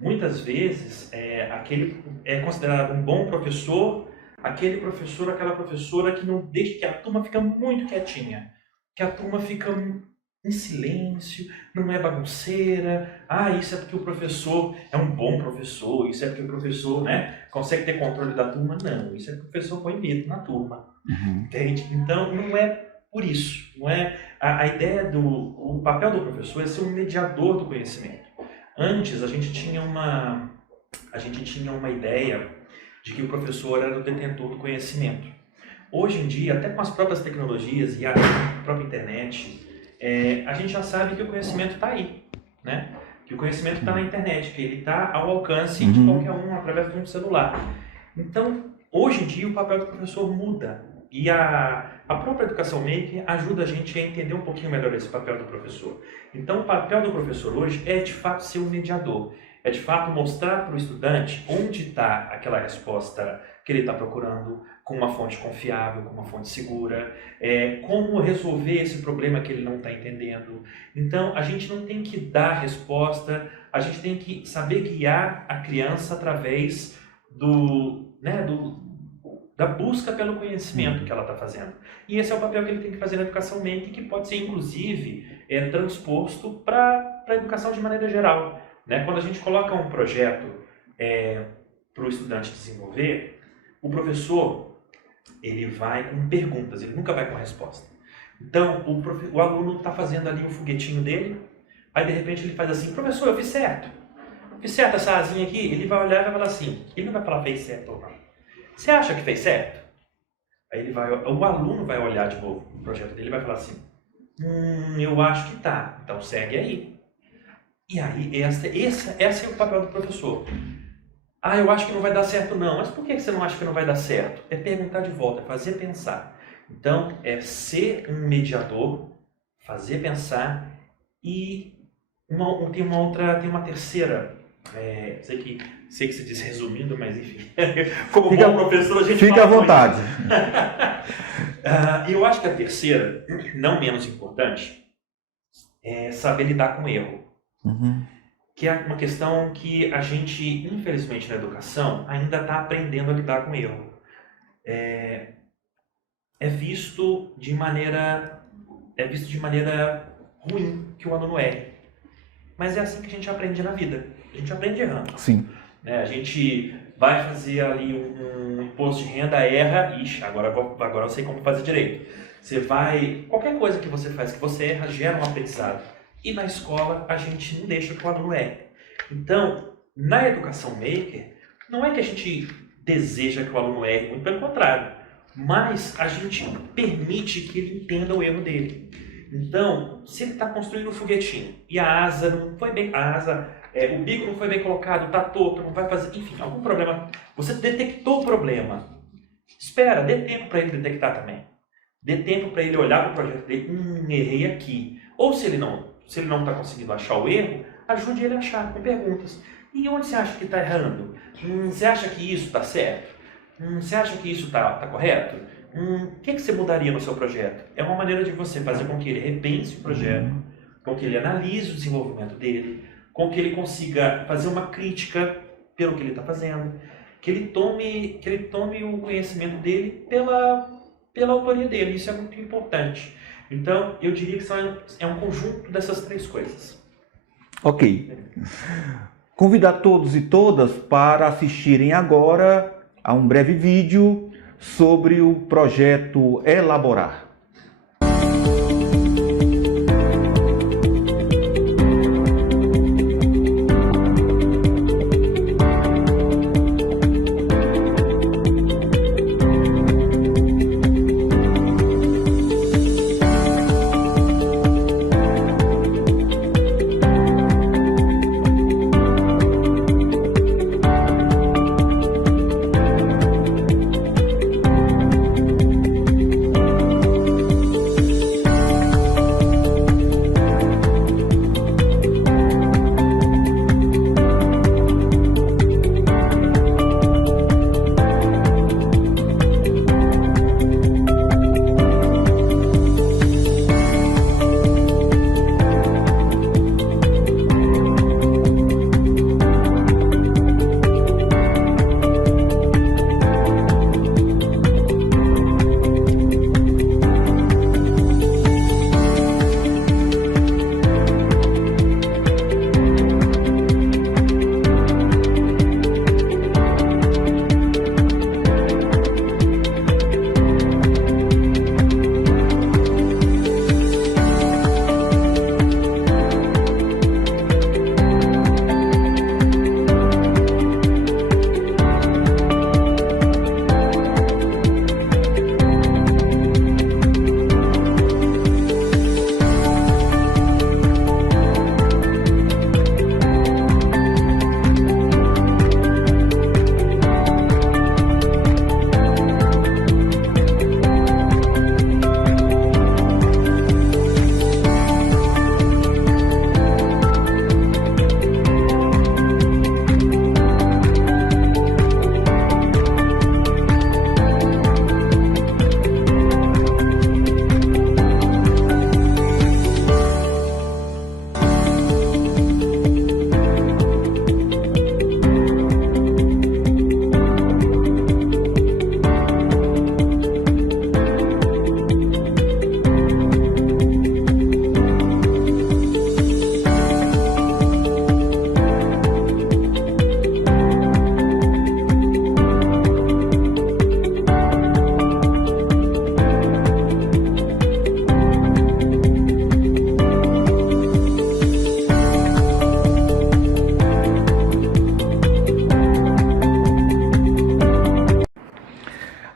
Muitas vezes, aquele é considerado um bom professor, aquele professor, aquela professora que não deixa que a turma fica muito quietinha, que a turma fica em silêncio, não é bagunceira. Isso é porque o professor é um bom professor, isso é porque o professor, consegue ter controle da turma. Não, isso é porque o professor põe medo na turma. Entende? Então, não é por isso. Não é a ideia o papel do professor é ser um mediador do conhecimento. Antes, a gente tinha uma ideia de que o professor era o detentor do conhecimento. Hoje em dia, até com as próprias tecnologias e a própria internet, a gente já sabe que o conhecimento está aí, né? Que o conhecimento está na internet, que ele está ao alcance de qualquer um através de um celular. Então, hoje em dia, o papel do professor muda. E a própria Educação Maker ajuda a gente a entender um pouquinho melhor esse papel do professor. Então, o papel do professor hoje é, de fato, ser um mediador. É, de fato, mostrar para o estudante onde está aquela resposta que ele está procurando, com uma fonte confiável, com uma fonte segura, como resolver esse problema que ele não está entendendo. Então, a gente não tem que dar resposta, a gente tem que saber guiar a criança através da busca pelo conhecimento que ela está fazendo. E esse é o papel que ele tem que fazer na Educação Maker, que pode ser, inclusive, transposto para a educação de maneira geral. Quando a gente coloca um projeto para o estudante desenvolver, o professor ele vai com perguntas, ele nunca vai com resposta. Então, o aluno está fazendo ali o foguetinho dele, aí de repente ele faz assim: professor, eu fiz certo. Fiz certo essa asinha aqui? Ele vai olhar e vai falar assim, ele não vai falar fez certo ou não. Você acha que fez certo? Aí o aluno vai olhar de novo o projeto dele e vai falar assim: eu acho que tá, então segue aí. E aí, esse é o papel do professor. Eu acho que não vai dar certo não. Mas por que você não acha que não vai dar certo? É perguntar de volta, é fazer pensar. Então, é ser um mediador, fazer pensar e tem uma terceira, sei que se diz resumindo, mas enfim. Como bom professor, a gente fica à vontade. Eu acho que a terceira, não menos importante, é saber lidar com o erro. Que é uma questão que a gente, infelizmente, na educação, ainda está aprendendo a lidar com o erro. é visto de maneira ruim que o aluno erre. Mas é assim que a gente aprende na vida. A gente aprende errando. Sim. A gente vai fazer ali um imposto de renda, erra, ixi, agora eu sei como fazer direito. Qualquer coisa que você faz que você erra, gera um aprendizado. E na escola a gente não deixa que o aluno erre. Então, na educação maker, não é que a gente deseja que o aluno erre, muito pelo contrário, mas a gente permite que ele entenda o erro dele. Então, se ele está construindo um foguetinho e a asa não foi bem, o bico não foi bem colocado, está torto, não vai fazer, enfim, algum problema, você detectou o problema, espera, dê tempo para ele detectar também. Dê tempo para ele olhar para o projeto dele, errei aqui. Ou se ele não está conseguindo achar o erro, ajude ele a achar com perguntas. E onde você acha que está errando? Você acha que isso está certo? Você acha que isso está correto? O que você mudaria no seu projeto? É uma maneira de você fazer com que ele repense o projeto, com que ele analise o desenvolvimento dele, com que ele consiga fazer uma crítica pelo que ele está fazendo, que ele tome o conhecimento dele pela autoria dele. Isso é muito importante. Então, eu diria que é um conjunto dessas três coisas. Ok. Convidar todos e todas para assistirem agora a um breve vídeo sobre o projeto Elaborar.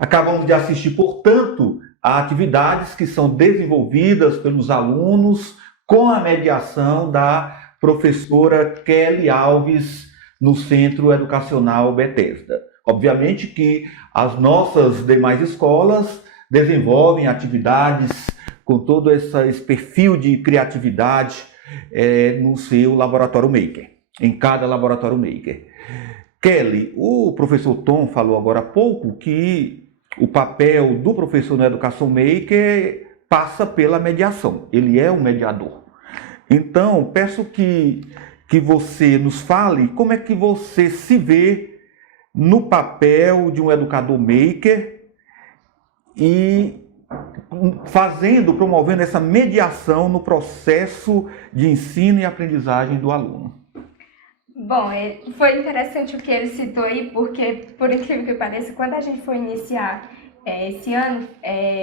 Acabamos de assistir, portanto, a atividades que são desenvolvidas pelos alunos com a mediação da professora Kelly Alves no Centro Educacional Bethesda. Obviamente que as nossas demais escolas desenvolvem atividades com todo esse perfil de criatividade no seu laboratório maker, em cada laboratório maker. Kelly, o professor Tom falou agora há pouco que o papel do professor na educação maker passa pela mediação. Ele é um mediador. Então, peço que você nos fale como é que você se vê no papel de um educador maker e promovendo essa mediação no processo de ensino e aprendizagem do aluno? Bom, foi interessante o que ele citou aí, porque, por incrível que pareça, quando a gente foi iniciar esse ano,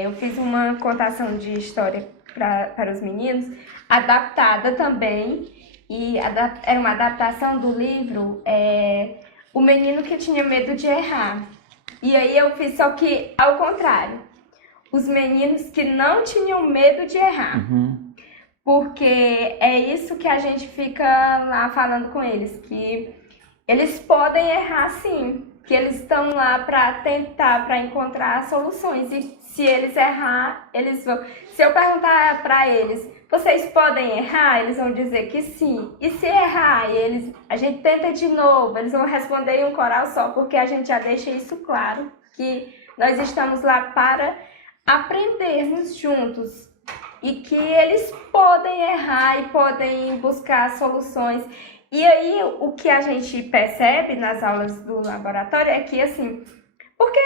eu fiz uma contação de história para os meninos, adaptada também, e era uma adaptação do livro O Menino que Tinha Medo de Errar. E aí eu fiz só que ao contrário, os meninos que não tinham medo de errar. Porque é isso que a gente fica lá falando com eles, que eles podem errar sim, que eles estão lá para tentar, para encontrar soluções. E se eles errar, eles vão... Se eu perguntar para eles, vocês podem errar? Eles vão dizer que sim. E se errar, a gente tenta de novo, eles vão responder em um coral só, porque a gente já deixa isso claro, que nós estamos lá para aprendermos juntos. E que eles podem errar e podem buscar soluções. E aí, o que a gente percebe nas aulas do laboratório é que, assim, porque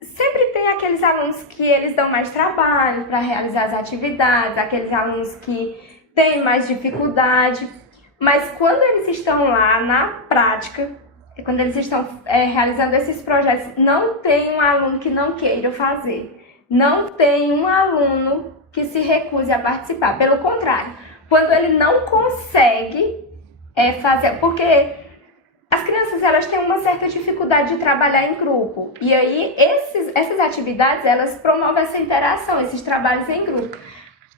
sempre tem aqueles alunos que eles dão mais trabalho para realizar as atividades, aqueles alunos que têm mais dificuldade, mas quando eles estão lá na prática, quando eles estão realizando esses projetos, não tem um aluno que não queira fazer, não tem um aluno que se recuse a participar. Pelo contrário, quando ele não consegue fazer, porque as crianças elas têm uma certa dificuldade de trabalhar em grupo, e aí essas atividades elas promovem essa interação, esses trabalhos em grupo.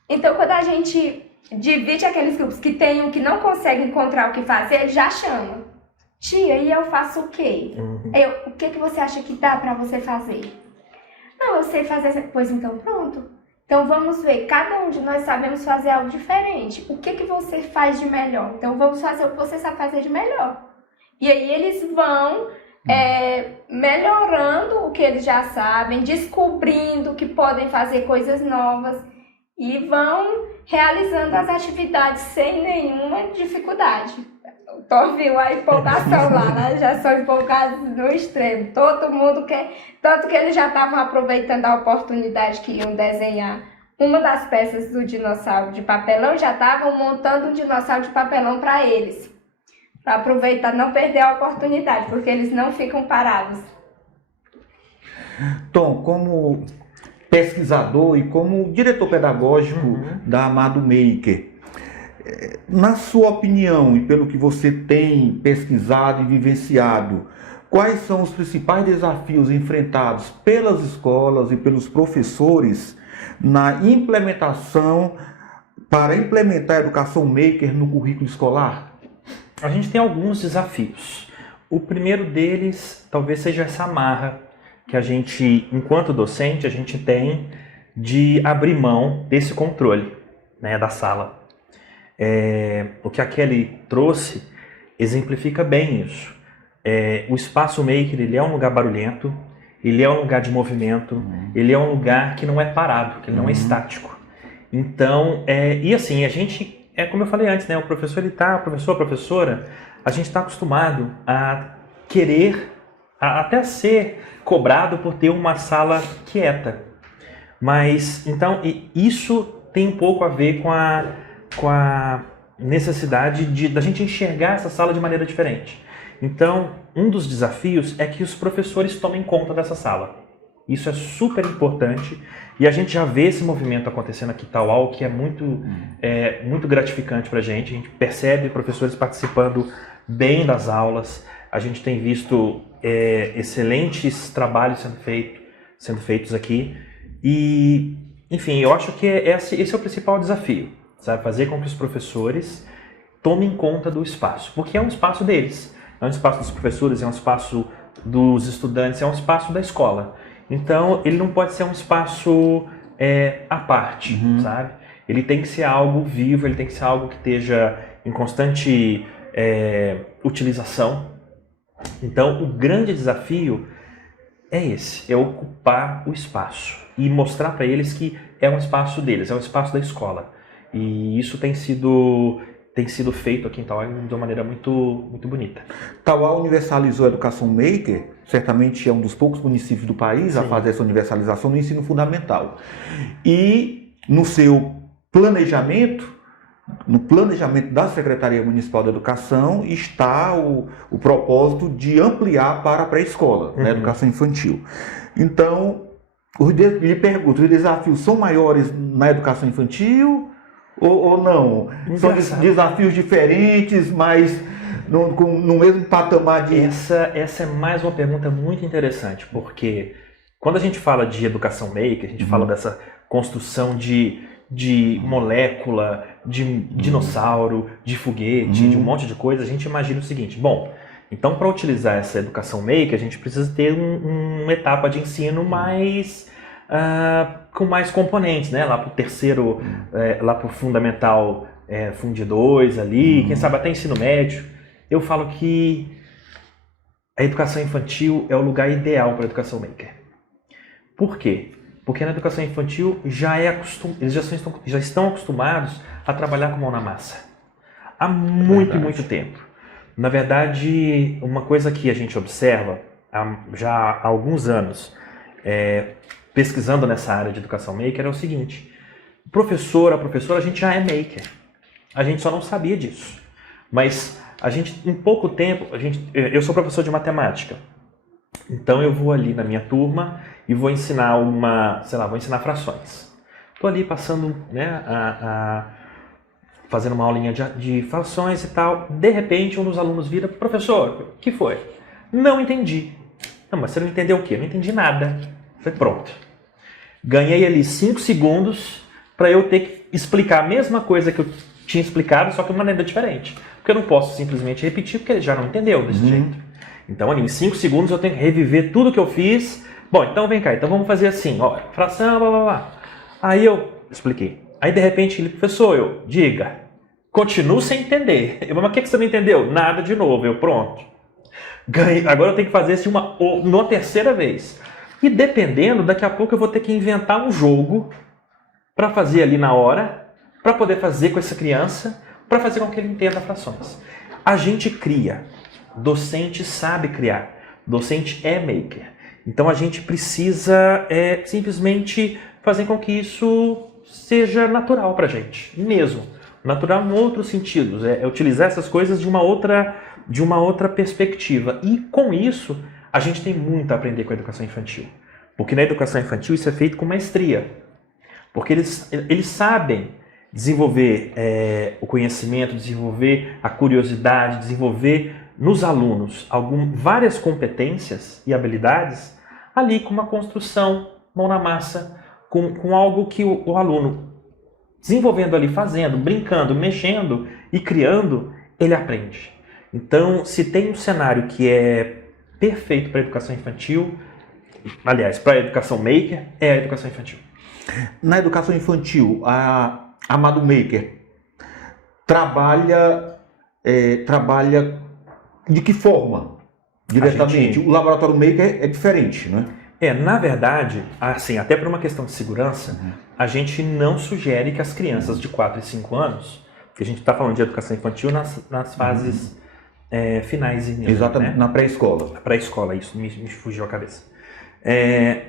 Então, quando a gente divide aqueles grupos que tem um que não consegue encontrar o que fazer, ele já chama. Tia, e eu faço o quê? O que você acha que dá para você fazer? Não, eu sei fazer. Pois então, pronto. Então vamos ver, cada um de nós sabemos fazer algo diferente. O que você faz de melhor? Então vamos fazer o que você sabe fazer de melhor. E aí eles vão melhorando o que eles já sabem, descobrindo que podem fazer coisas novas e vão realizando as atividades sem nenhuma dificuldade. Tu viu a empolgação lá, né? Já são empolgados no extremo. Todo mundo quer. Tanto que eles já estavam aproveitando a oportunidade que iam desenhar uma das peças do dinossauro de papelão, já estavam montando um dinossauro de papelão para eles. Para aproveitar, não perder a oportunidade, porque eles não ficam parados. Tom, como pesquisador e como diretor pedagógico da Amado Maker, na sua opinião e pelo que você tem pesquisado e vivenciado, quais são os principais desafios enfrentados pelas escolas e pelos professores na implementação, para implementar a educação maker no currículo escolar? A gente tem alguns desafios. O primeiro deles talvez seja essa amarra que a gente, enquanto docente, a gente tem de abrir mão desse controle, né, da sala. O que a Kelly trouxe exemplifica bem isso. O espaço maker, ele é um lugar barulhento, ele é um lugar de movimento, ele é um lugar que não é parado, que ele não é estático. Então, e assim, a gente, como eu falei antes, né, o professor, a professora, a gente está acostumado a querer, até ser cobrado por ter uma sala quieta. Mas, então, isso tem um pouco a ver com a necessidade da gente enxergar essa sala de maneira diferente. Então, um dos desafios é que os professores tomem conta dessa sala. Isso é super importante e a gente já vê esse movimento acontecendo aqui em Tauá, que é muito gratificante para a gente. A gente percebe professores participando bem das aulas, a gente tem visto excelentes trabalhos sendo feitos aqui e, enfim, eu acho que esse é o principal desafio. Sabe? Fazer com que os professores tomem conta do espaço, porque é um espaço deles, é um espaço dos professores, é um espaço dos estudantes, é um espaço da escola. Então, ele não pode ser um espaço à parte, sabe? Ele tem que ser algo vivo, ele tem que ser algo que esteja em constante utilização. Então, o grande desafio é esse, é ocupar o espaço e mostrar para eles que é um espaço deles, é um espaço da escola. E isso tem sido tem sido feito aqui em Tauá de uma maneira muito, muito bonita. Tauá universalizou a educação maker, certamente é um dos poucos municípios do país a fazer essa universalização no ensino fundamental. E no seu planejamento, no planejamento da Secretaria Municipal de Educação, está o propósito de ampliar para a pré-escola, né, educação infantil. Então, lhe pergunto, os desafios são maiores na educação infantil ou não? Engraçado. São desafios diferentes, mas no mesmo patamar de... Essa é mais uma pergunta muito interessante, porque quando a gente fala de educação maker, a gente fala dessa construção de molécula, de dinossauro, de foguete, de um monte de coisa, a gente imagina o seguinte: bom, então para utilizar essa educação maker, a gente precisa ter uma etapa de ensino mais com mais componentes, né? Lá para o terceiro, lá para o fundamental, Fund 2 ali, quem sabe até ensino médio. Eu falo que a educação infantil é o lugar ideal para a educação maker. Por quê? Porque na educação infantil eles já estão acostumados a trabalhar com mão na massa. Há muito tempo. Na verdade, uma coisa que a gente observa já há alguns anos, pesquisando nessa área de educação maker, é o seguinte: a professora, a gente já é maker. A gente só não sabia disso. Mas a gente, em pouco tempo, eu sou professor de matemática. Então eu vou ali na minha turma e vou ensinar vou ensinar frações. Estou ali passando, né, fazendo uma aulinha de frações e tal. De repente um dos alunos vira: professor, o que foi? Não entendi. Não, mas você não entendeu o quê? Não entendi nada. Falei: pronto. Ganhei ali 5 segundos para eu ter que explicar a mesma coisa que eu tinha explicado, só que de uma maneira diferente. Porque eu não posso simplesmente repetir, porque ele já não entendeu desse jeito. Então, ali, em 5 segundos eu tenho que reviver tudo que eu fiz. Bom, então vem cá, então vamos fazer assim, ó, fração, blá blá blá. Aí eu expliquei. Aí de repente ele: professor, diga, continuo sem entender. Eu: mas o que você não entendeu? Nada de novo. Eu: pronto. Ganhei. Agora eu tenho que fazer isso uma terceira vez. E dependendo, daqui a pouco eu vou ter que inventar um jogo para fazer ali na hora, para poder fazer com essa criança, para fazer com que ele entenda frações. A gente cria. Docente sabe criar. Docente é maker. Então a gente precisa simplesmente fazer com que isso seja natural para a gente, mesmo. Natural em outros sentidos, utilizar essas coisas de uma outra perspectiva. E com isso, a gente tem muito a aprender com a educação infantil. Porque na educação infantil isso é feito com maestria. Porque eles sabem desenvolver o conhecimento, desenvolver a curiosidade, desenvolver nos alunos várias competências e habilidades ali com uma construção, mão na massa, com algo que o aluno, desenvolvendo ali, fazendo, brincando, mexendo e criando, ele aprende. Então, se tem um cenário que é perfeito para a educação infantil, aliás, para a educação maker, é a educação infantil. Na educação infantil, a Amado Maker trabalha de que forma? Diretamente. O laboratório maker é diferente, né? Na verdade, assim, até por uma questão de segurança, a gente não sugere que as crianças de 4 e 5 anos, porque a gente está falando de educação infantil nas fases finais. Exatamente, né? Na pré-escola. Na pré-escola, isso, me fugiu a cabeça.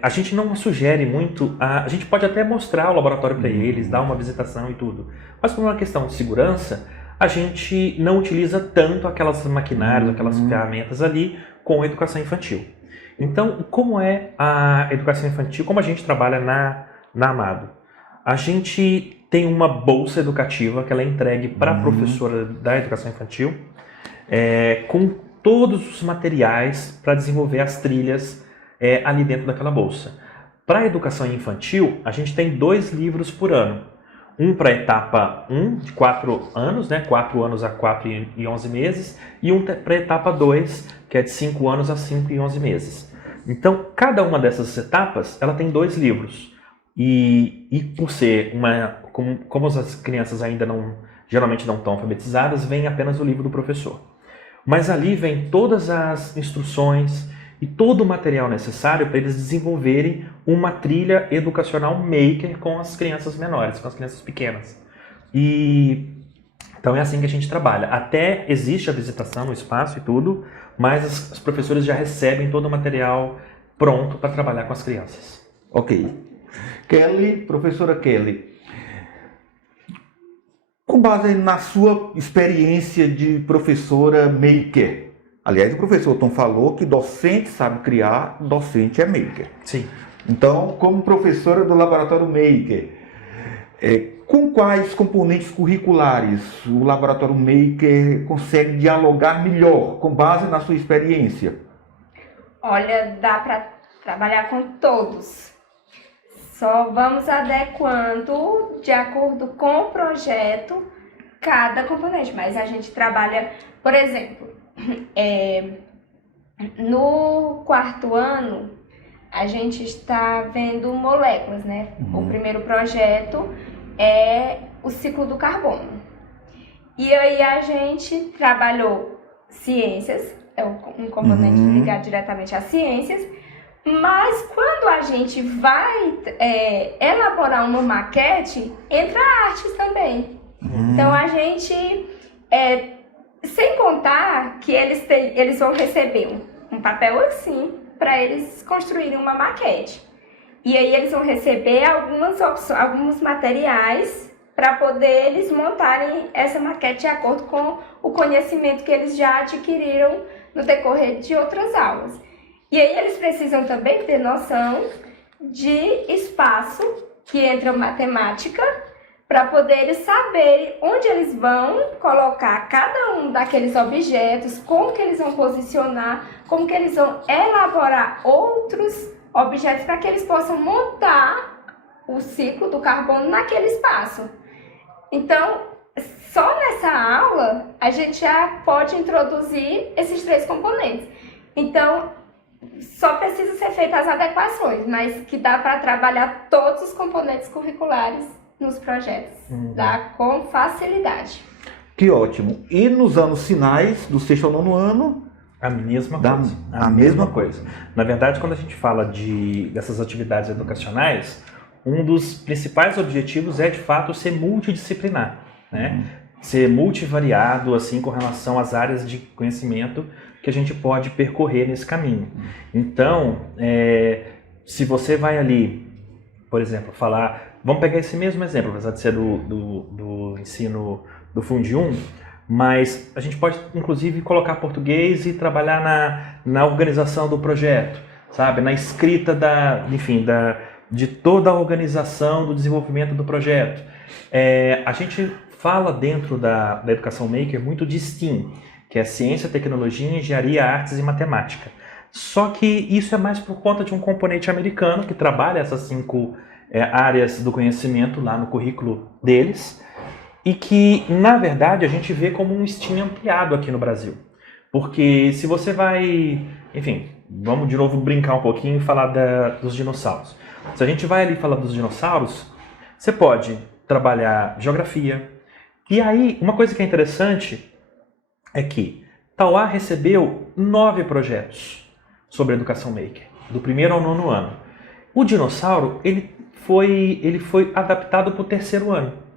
A gente não sugere muito, a gente pode até mostrar o laboratório para eles, dar uma visitação e tudo, mas por uma questão de segurança, a gente não utiliza tanto aquelas maquinários, aquelas ferramentas ali com a educação infantil. Então, como é a educação infantil, como a gente trabalha na Amado? A gente tem uma bolsa educativa que ela é entregue para a professora da educação infantil, com todos os materiais para desenvolver as trilhas ali dentro daquela bolsa. Para a educação infantil, a gente tem 2 livros por ano. Um para a etapa 1, de 4 anos, né? 4 anos a 4 e 11 meses, e um para a etapa 2, que é de 5 anos a 5 e 11 meses. Então, cada uma dessas etapas, ela tem 2 livros. E por ser como as crianças ainda geralmente não estão alfabetizadas, vem apenas o livro do professor. Mas ali vem todas as instruções e todo o material necessário para eles desenvolverem uma trilha educacional maker com as crianças menores, com as crianças pequenas. E Então é assim que a gente trabalha. Até existe a visitação no espaço e tudo, mas os professores já recebem todo o material pronto para trabalhar com as crianças. Ok. Kelly, professora Kelly, com base na sua experiência de professora maker, aliás, o professor Tom falou que docente sabe criar, docente é maker. Sim. Então, como professora do Laboratório Maker, com quais componentes curriculares o Laboratório Maker consegue dialogar melhor, com base na sua experiência? Olha, dá para trabalhar com todos. Só vamos adequando de acordo com o projeto cada componente. Mas a gente trabalha, por exemplo, no 4º ano, a gente está vendo moléculas, né? O primeiro projeto é o ciclo do carbono. E aí a gente trabalhou ciências, é um componente ligado diretamente às ciências, mas quando a gente vai elaborar uma maquete, entra artes também. Então a gente, sem contar que eles vão receber um papel assim, para eles construírem uma maquete. E aí eles vão receber alguns materiais para poder eles montarem essa maquete de acordo com o conhecimento que eles já adquiriram no decorrer de outras aulas. E aí eles precisam também ter noção de espaço, que entra matemática, para poder eles saberem onde eles vão colocar cada um daqueles objetos, como que eles vão posicionar, como que eles vão elaborar outros objetos para que eles possam montar o ciclo do carbono naquele espaço. Então, só nessa aula, a gente já pode introduzir esses 3 componentes. Então, só precisa ser feitas as adequações, mas que dá para trabalhar todos os componentes curriculares nos projetos, dá com facilidade. Que ótimo. E nos anos finais, do 6º ao 9º ano? A mesma coisa. A mesma coisa. Na verdade, quando a gente fala dessas atividades educacionais, um dos principais objetivos é, de fato, ser multidisciplinar, né? Ser multivariado, assim, com relação às áreas de conhecimento que a gente pode percorrer nesse caminho. Então, se você vai ali, por exemplo, vamos pegar esse mesmo exemplo, apesar de ser do ensino do Fundi 1, mas a gente pode, inclusive, colocar português e trabalhar na organização do projeto, sabe? Na escrita de toda a organização do desenvolvimento do projeto. A gente fala dentro da Educação Maker muito de STEAM, que é Ciência, Tecnologia, Engenharia, Artes e Matemática. Só que isso é mais por conta de um componente americano que trabalha essas 5 áreas do conhecimento lá no currículo deles, e que, na verdade, a gente vê como um STEAM ampliado aqui no Brasil. Porque se você vai... Enfim, vamos de novo brincar um pouquinho e falar dos dinossauros. Se a gente vai ali falar dos dinossauros, você pode trabalhar geografia. E aí, uma coisa que é interessante é que Tauá recebeu 9 projetos sobre Educação Maker, do 1º ao 9º ano. O dinossauro, ele foi adaptado para o 3º ano.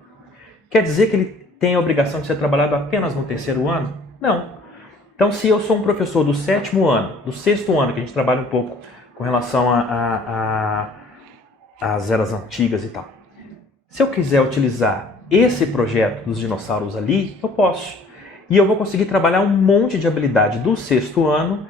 Quer dizer que ele tem a obrigação de ser trabalhado apenas no 3º ano? Não. Então, se eu sou um professor do 7º ano, do 6º ano, que a gente trabalha um pouco com relação às eras antigas e tal, se eu quiser utilizar esse projeto dos dinossauros ali, eu posso. E eu vou conseguir trabalhar um monte de habilidade do 6º ano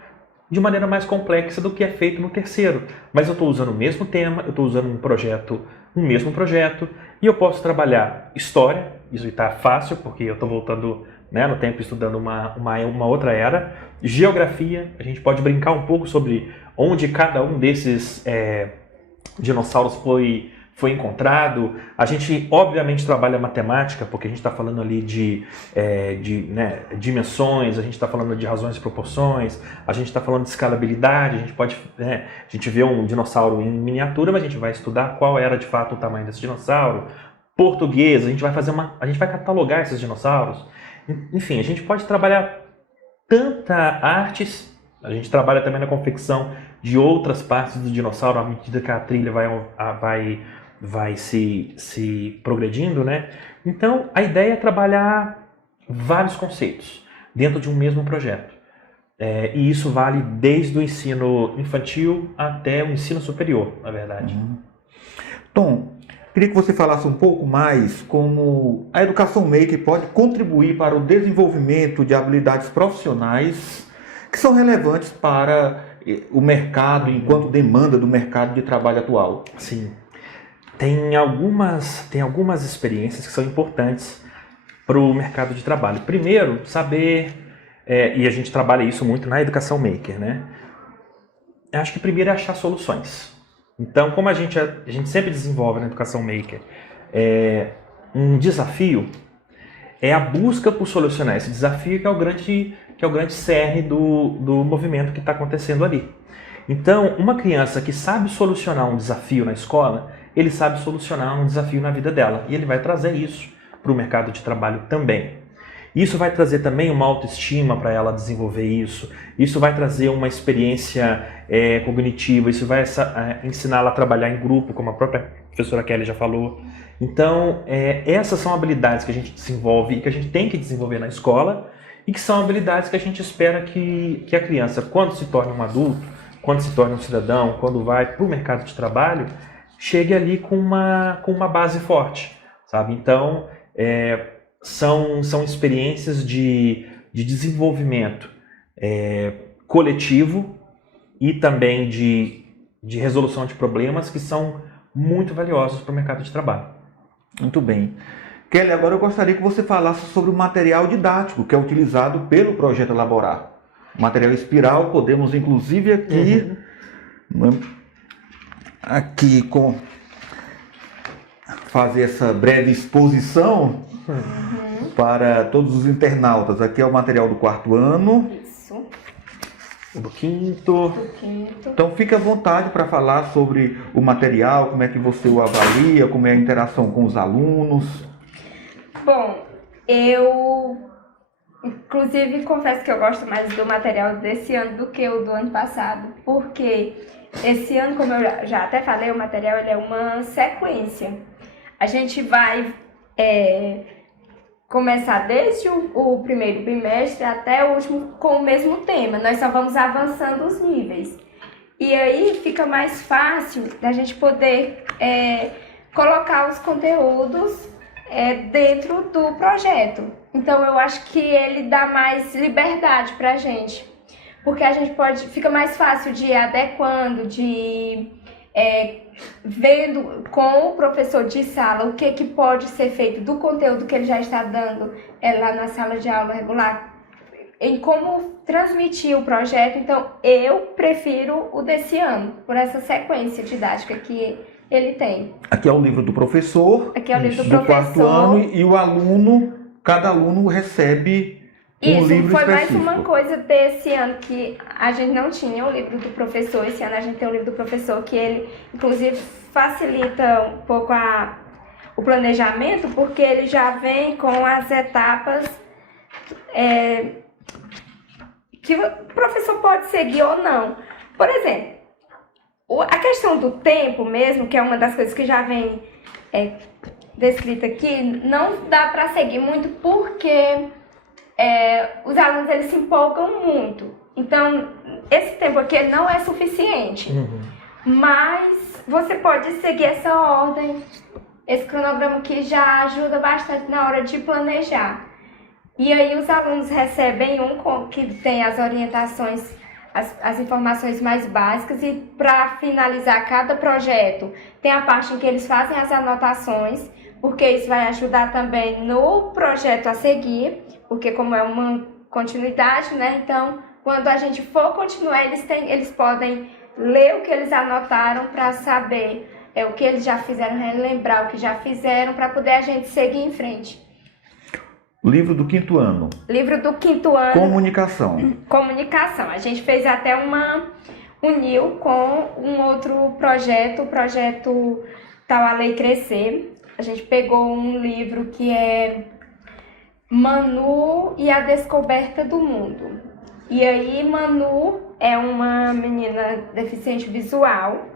de maneira mais complexa do que é feito no 3º. Mas eu estou usando o mesmo tema, eu estou usando um mesmo projeto, e eu posso trabalhar história, isso está fácil, porque eu estou voltando, né, no tempo estudando uma outra era. Geografia, a gente pode brincar um pouco sobre onde cada um desses dinossauros foi encontrado. A gente, obviamente, trabalha matemática, porque a gente está falando ali de dimensões, a gente está falando de razões e proporções, a gente está falando de escalabilidade, a gente vê um dinossauro em miniatura, mas a gente vai estudar qual era, de fato, o tamanho desse dinossauro. Português, a gente vai catalogar esses dinossauros. Enfim, a gente pode trabalhar tanta artes, a gente trabalha também na confecção de outras partes do dinossauro, à medida que a trilha vai se progredindo, né? Então, a ideia é trabalhar vários conceitos dentro de um mesmo projeto. E isso vale desde o ensino infantil até o ensino superior, na verdade. Tom, queria que você falasse um pouco mais como a educação maker pode contribuir para o desenvolvimento de habilidades profissionais que são relevantes para o mercado, enquanto demanda do mercado de trabalho atual. Sim. Tem algumas experiências que são importantes para o mercado de trabalho. Primeiro, saber, e a gente trabalha isso muito na educação maker, né? Eu acho que primeiro é achar soluções. Então, como a gente sempre desenvolve na educação maker um desafio, é a busca por solucionar esse desafio que é o grande cerne do movimento que está acontecendo ali. Então, uma criança que sabe solucionar um desafio na escola, ele sabe solucionar um desafio na vida dela. E ele vai trazer isso para o mercado de trabalho também. Isso vai trazer também uma autoestima para ela desenvolver isso. Isso vai trazer uma experiência cognitiva. Isso vai ensinar ela a trabalhar em grupo, como a própria professora Kelly já falou. Então, essas são habilidades que a gente desenvolve e que a gente tem que desenvolver na escola e que são habilidades que a gente espera que a criança, quando se torne um adulto, quando se torne um cidadão, quando vai para o mercado de trabalho, chegue ali com uma base forte, sabe? Então, são experiências de desenvolvimento coletivo e também de resolução de problemas que são muito valiosos para o mercado de trabalho. Muito bem. Kelly, agora eu gostaria que você falasse sobre o material didático que é utilizado pelo Projeto Elaborar. O material Espiral, podemos inclusive aqui fazer essa breve exposição para todos os internautas. Aqui é o material do 4º ano. Isso. Do 5º. Então fique à vontade para falar sobre o material, como é que você o avalia, como é a interação com os alunos. Bom, eu inclusive confesso que eu gosto mais do material desse ano do que o do ano passado, porque esse ano, como eu já até falei, o material ele é uma sequência. A gente vai começar desde o primeiro bimestre até o último com o mesmo tema. Nós só vamos avançando os níveis. E aí fica mais fácil da gente poder colocar os conteúdos dentro do projeto. Então eu acho que ele dá mais liberdade pra gente. Porque a gente fica mais fácil de ir adequando, de vendo com o professor de sala o que pode ser feito do conteúdo que ele já está dando lá na sala de aula regular, em como transmitir o projeto. Então eu prefiro o desse ano, por essa sequência didática que ele tem. Aqui é o livro do professor, Aqui é o livro do do 4º professor. ano, e o aluno, cada aluno recebe um livro Isso, foi específico. mais uma coisa desse ano que a gente não tinha o livro do professor. Esse ano a gente tem o livro do professor, que ele, inclusive, facilita um pouco o planejamento, porque ele já vem com as etapas que o professor pode seguir ou não. Por exemplo, a questão do tempo mesmo, que é uma das coisas que já vem descrita aqui, não dá para seguir muito porque os alunos eles se empolgam muito. Então, esse tempo aqui não é suficiente. Mas você pode seguir essa ordem, esse cronograma que já ajuda bastante na hora de planejar. E aí os alunos recebem que tem as orientações, as informações mais básicas, e para finalizar cada projeto tem a parte em que eles fazem as anotações, porque isso vai ajudar também no projeto a seguir, porque como é uma continuidade, né? Então, quando a gente for continuar, eles podem ler o que eles anotaram para saber o que eles já fizeram, relembrar o que já fizeram, para poder a gente seguir em frente. Livro do 5º ano. Livro do 5º ano. Comunicação. Comunicação. A gente fez até uniu com um outro projeto, o projeto Tal a Lei Crescer. A gente pegou um livro que é Manu e a Descoberta do Mundo. E aí Manu é uma menina deficiente visual.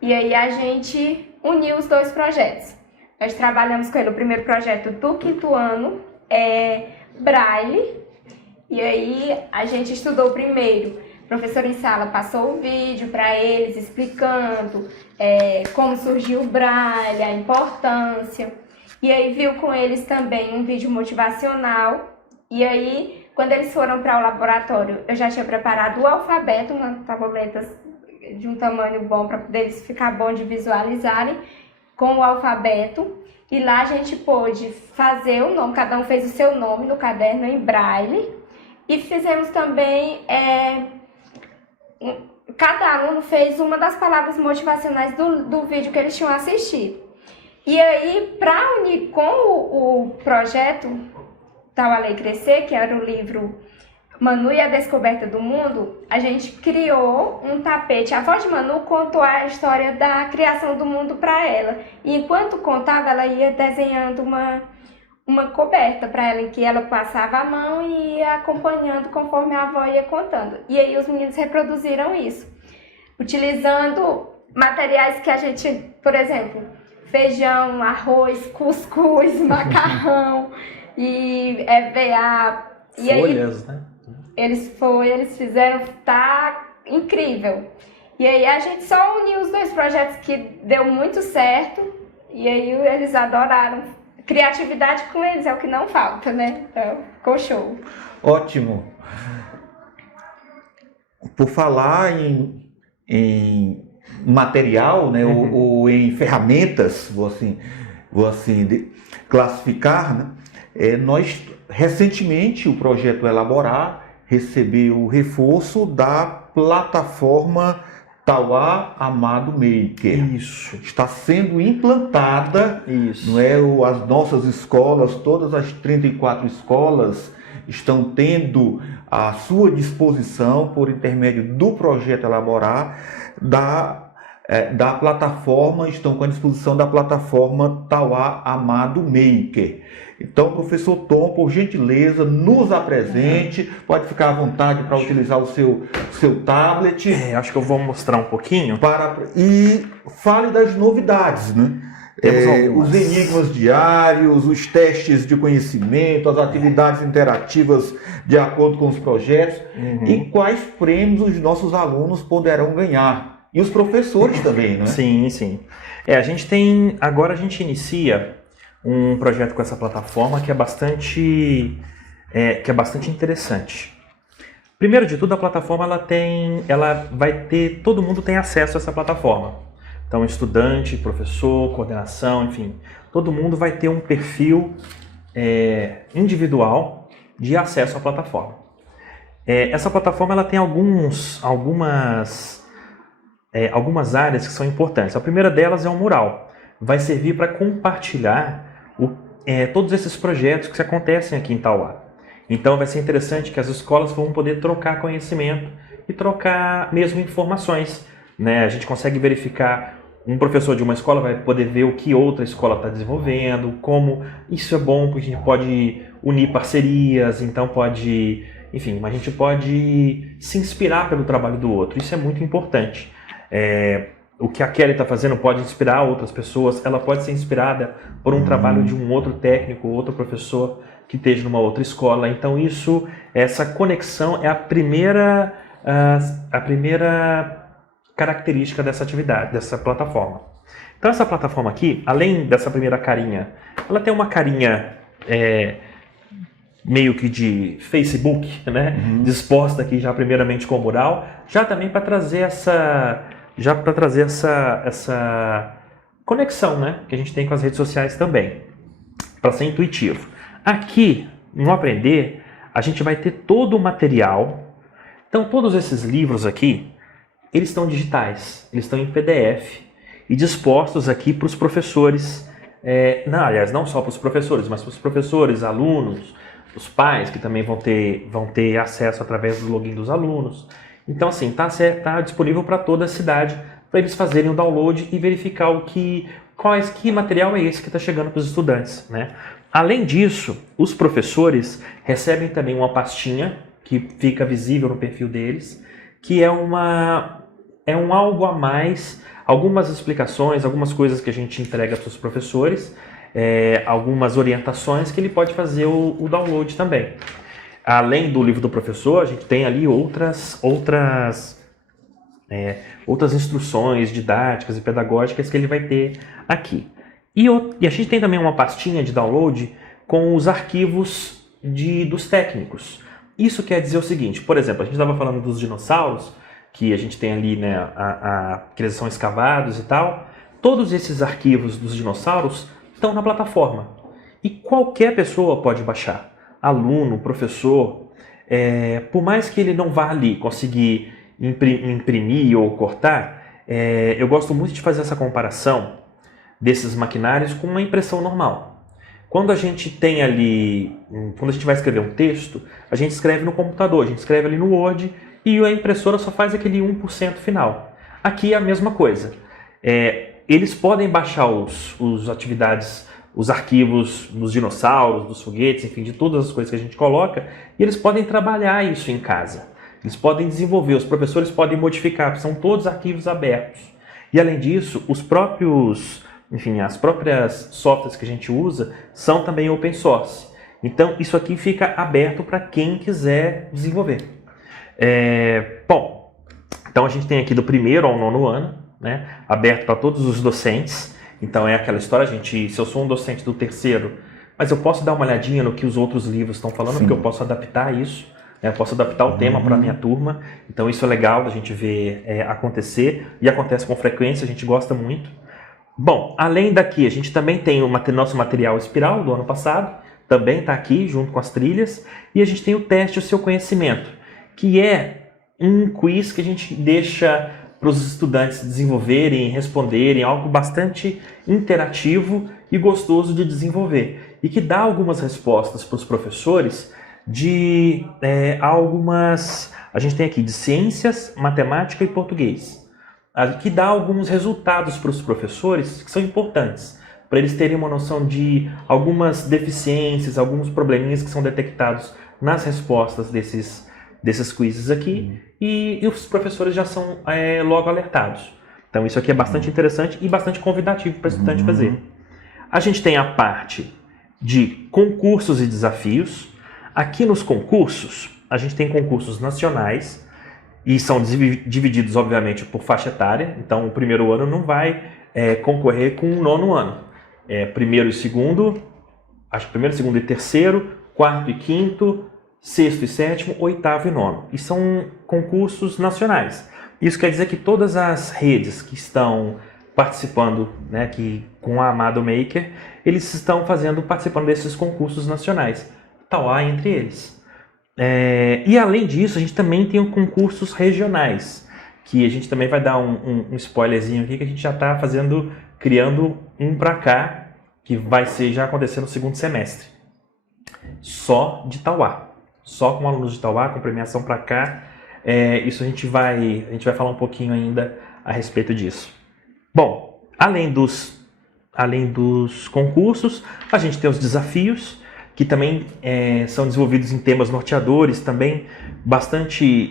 E aí a gente uniu os dois projetos. Nós trabalhamos com ele o primeiro projeto do 5º ano, Braille. E aí a gente estudou primeiro. O professor em sala passou o vídeo para eles explicando como surgiu o Braille, a importância. E aí viu com eles também um vídeo motivacional. E aí, quando eles foram para o laboratório, eu já tinha preparado o alfabeto, umas tabuletas de um tamanho bom para eles ficar bom de visualizarem com o alfabeto. E lá a gente pôde fazer o nome, cada um fez o seu nome no caderno em Braille. E fizemos também, cada aluno fez uma das palavras motivacionais do vídeo que eles tinham assistido. E aí, para unir com o projeto Tal a Lei Crescer, que era o livro Manu e a Descoberta do Mundo, a gente criou um tapete. A avó de Manu contou a história da criação do mundo para ela. E enquanto contava, ela ia desenhando uma coberta para ela, em que ela passava a mão e ia acompanhando conforme a avó ia contando. E aí os meninos reproduziram isso, utilizando materiais que a gente, por exemplo, feijão, arroz, cuscuz, macarrão e EVA. E folhas, aí, né? Eles fizeram, tá incrível. E aí a gente só uniu os dois projetos que deu muito certo, e aí eles adoraram. Criatividade com eles é o que não falta, né? Então, ficou show. Ótimo. Por falar em material, né, ou em ferramentas, vou assim classificar, né? Nós, recentemente, o projeto Elaborar recebeu o reforço da plataforma Tauá Amado Maker. Isso. Está sendo implantada, Isso. não é? As nossas escolas, todas as 34 escolas estão tendo à sua disposição, por intermédio do projeto Elaborar, da plataforma, estão com a disposição da plataforma Tauá Amado Maker. Então, professor Tom, por gentileza, nos apresente, pode ficar à vontade para utilizar o seu tablet. Acho que eu vou mostrar um pouquinho. E fale das novidades, né? Os enigmas diários, os testes de conhecimento, as atividades interativas de acordo com os projetos, e quais prêmios os nossos alunos poderão ganhar. E os professores também, né? Sim, sim. Agora a gente inicia um projeto com essa plataforma que é bastante interessante. Primeiro de tudo, a plataforma todo mundo tem acesso a essa plataforma. Então, estudante, professor, coordenação, enfim, todo mundo vai ter um perfil individual de acesso à plataforma. Essa plataforma ela tem algumas áreas que são importantes. A primeira delas é o mural. Vai servir para compartilhar todos esses projetos que acontecem aqui em Tauá. Então vai ser interessante que as escolas vão poder trocar conhecimento e trocar mesmo informações, né? A gente consegue verificar, um professor de uma escola vai poder ver o que outra escola está desenvolvendo, como isso é bom, porque a gente pode unir parcerias, então a gente pode se inspirar pelo trabalho do outro. Isso é muito importante. O que a Kelly está fazendo pode inspirar outras pessoas, ela pode ser inspirada por um trabalho de um outro técnico, outro professor que esteja numa outra escola. Então essa conexão é a primeira característica dessa atividade, dessa plataforma. Então essa plataforma aqui, além dessa primeira carinha, ela tem uma carinha meio que de Facebook, né? Disposta aqui já primeiramente com o mural, já também para trazer essa conexão, né, que a gente tem com as redes sociais também, para ser intuitivo. Aqui, no Aprender, a gente vai ter todo o material. Então, todos esses livros aqui, eles estão digitais, eles estão em PDF e dispostos aqui para os professores, aliás, não só para os professores, mas para os professores, alunos, os pais, que também vão ter acesso através do login dos alunos. Então, assim, está disponível para toda a cidade, para eles fazerem o download e verificar que material é esse que está chegando para os estudantes, né? Além disso, os professores recebem também uma pastinha que fica visível no perfil deles, que é um algo a mais, algumas explicações, algumas coisas que a gente entrega para os professores, algumas orientações que ele pode fazer o download também. Além do livro do professor, a gente tem ali outras instruções didáticas e pedagógicas que ele vai ter aqui. E a gente tem também uma pastinha de download com os arquivos dos técnicos. Isso quer dizer o seguinte, por exemplo, a gente estava falando dos dinossauros, que a gente tem ali, né, que eles são escavados e tal. Todos esses arquivos dos dinossauros estão na plataforma. E qualquer pessoa pode baixar. Aluno, professor, por mais que ele não vá ali conseguir imprimir ou cortar, eu gosto muito de fazer essa comparação desses maquinários com uma impressão normal. Quando a gente tem ali, quando a gente vai escrever um texto, a gente escreve no computador, a gente escreve ali no Word e a impressora só faz aquele 1% final. Aqui é a mesma coisa. Eles podem baixar os arquivos dos dinossauros, dos foguetes, enfim, de todas as coisas que a gente coloca, e eles podem trabalhar isso em casa. Eles podem desenvolver, os professores podem modificar, são todos arquivos abertos. E além disso, as próprias softwares que a gente usa são também open source. Então, isso aqui fica aberto para quem quiser desenvolver. Bom, então a gente tem aqui do 1º ao 9º ano, né, aberto para todos os docentes. Então é aquela história, se eu sou um docente do 3º, mas eu posso dar uma olhadinha no que os outros livros estão falando, porque eu posso adaptar isso, né, eu posso adaptar o tema para a minha turma. Então isso é legal da gente ver acontecer, e acontece com frequência, a gente gosta muito. Bom, além daqui, a gente também tem o nosso material espiral do ano passado, também está aqui junto com as trilhas, e a gente tem o teste O Seu Conhecimento, que é um quiz que a gente deixa para os estudantes desenvolverem, responderem, algo bastante interativo e gostoso de desenvolver. E que dá algumas respostas para os professores de algumas... A gente tem aqui de ciências, matemática e português. Que dá alguns resultados para os professores que são importantes, para eles terem uma noção de algumas deficiências, alguns probleminhas que são detectados nas respostas desses quizzes aqui, e os professores já são logo alertados. Então isso aqui é bastante interessante e bastante convidativo para o estudante fazer. A gente tem a parte de concursos e desafios. Aqui nos concursos, a gente tem concursos nacionais, e são divididos, obviamente, por faixa etária. Então, o 1º ano não vai concorrer com o 9º ano. 1º e 2º, acho que 1º, 2º e 3º, 4º e 5º, 6º e 7º, 8º e 9º. E são concursos nacionais. Isso quer dizer que todas as redes que estão participando, né, com a Amado Maker, eles estão participando desses concursos nacionais. Tauá entre eles. E além disso, a gente também tem concursos regionais, que a gente também vai dar um spoilerzinho aqui, que a gente já está criando um para cá, que vai já acontecer no 2º semestre. Só de Tauá. Só com alunos de Tauá, com premiação para cá. Isso a gente vai falar um pouquinho ainda a respeito disso. Bom, além dos concursos, a gente tem os desafios, que também são desenvolvidos em temas norteadores, também bastante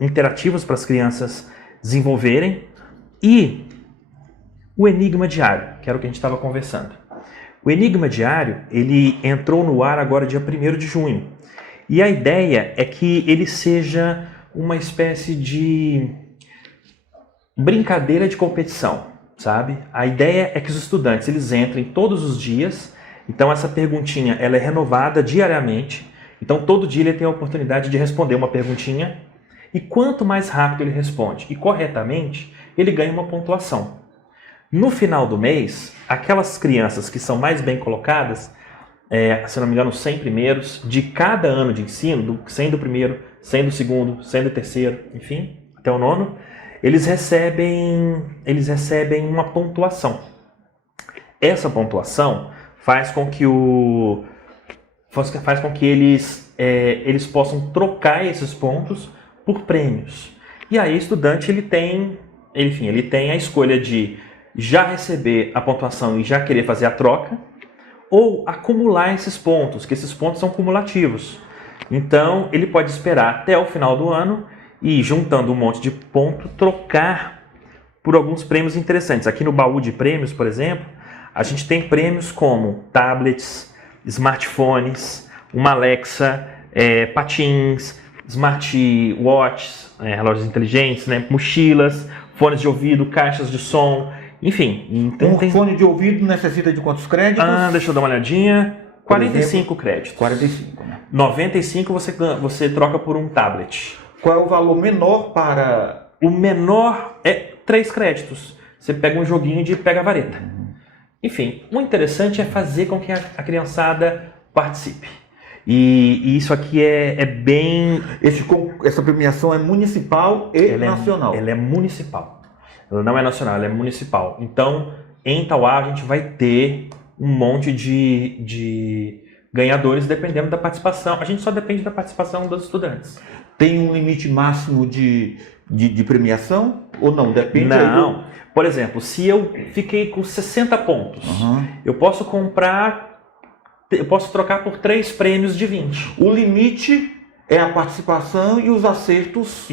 interativos para as crianças desenvolverem. E o Enigma Diário, que era o que a gente estava conversando. O Enigma Diário, ele entrou no ar agora dia 1º de junho. E a ideia é que ele seja uma espécie de brincadeira de competição, sabe? A ideia é que os estudantes eles entrem todos os dias. Então essa perguntinha ela é renovada diariamente. Então todo dia ele tem a oportunidade de responder uma perguntinha. E quanto mais rápido ele responde e corretamente, ele ganha uma pontuação. No final do mês, aquelas crianças que são mais bem colocadas, se não me engano, 100 primeiros de cada ano de ensino, sendo o 1º, sendo o 2º, sendo o 3º, enfim, até o 9º, eles recebem uma pontuação. Essa pontuação faz com que eles possam trocar esses pontos por prêmios. E aí o estudante ele tem a escolha de já receber a pontuação e já querer fazer a troca, ou acumular esses pontos, que esses pontos são cumulativos. Então ele pode esperar até o final do ano e, juntando um monte de ponto, trocar por alguns prêmios interessantes. Aqui no baú de prêmios, por exemplo, a gente tem prêmios como tablets, smartphones, uma Alexa, patins, smartwatches, relógios inteligentes, né, mochilas, fones de ouvido, caixas de som, enfim. Então, fone de ouvido necessita de quantos créditos? Deixa eu dar uma olhadinha. 45 créditos. 45, né? 95 você troca por um tablet. Qual é o valor menor para... O menor é 3 créditos. Você pega um joguinho de pega-vareta. Enfim, o interessante é fazer com que a criançada participe. E isso aqui é bem... Essa premiação é municipal e nacional. Ela é municipal. Ela não é nacional, ela é municipal. Então, em Tauá, a gente vai ter um monte de ganhadores dependendo da participação. A gente só depende da participação dos estudantes. Tem um limite máximo de premiação? Ou não? Depende. Não. Por exemplo, se eu fiquei com 60 pontos, eu posso trocar por 3 prêmios de 20. O limite é a participação e os acertos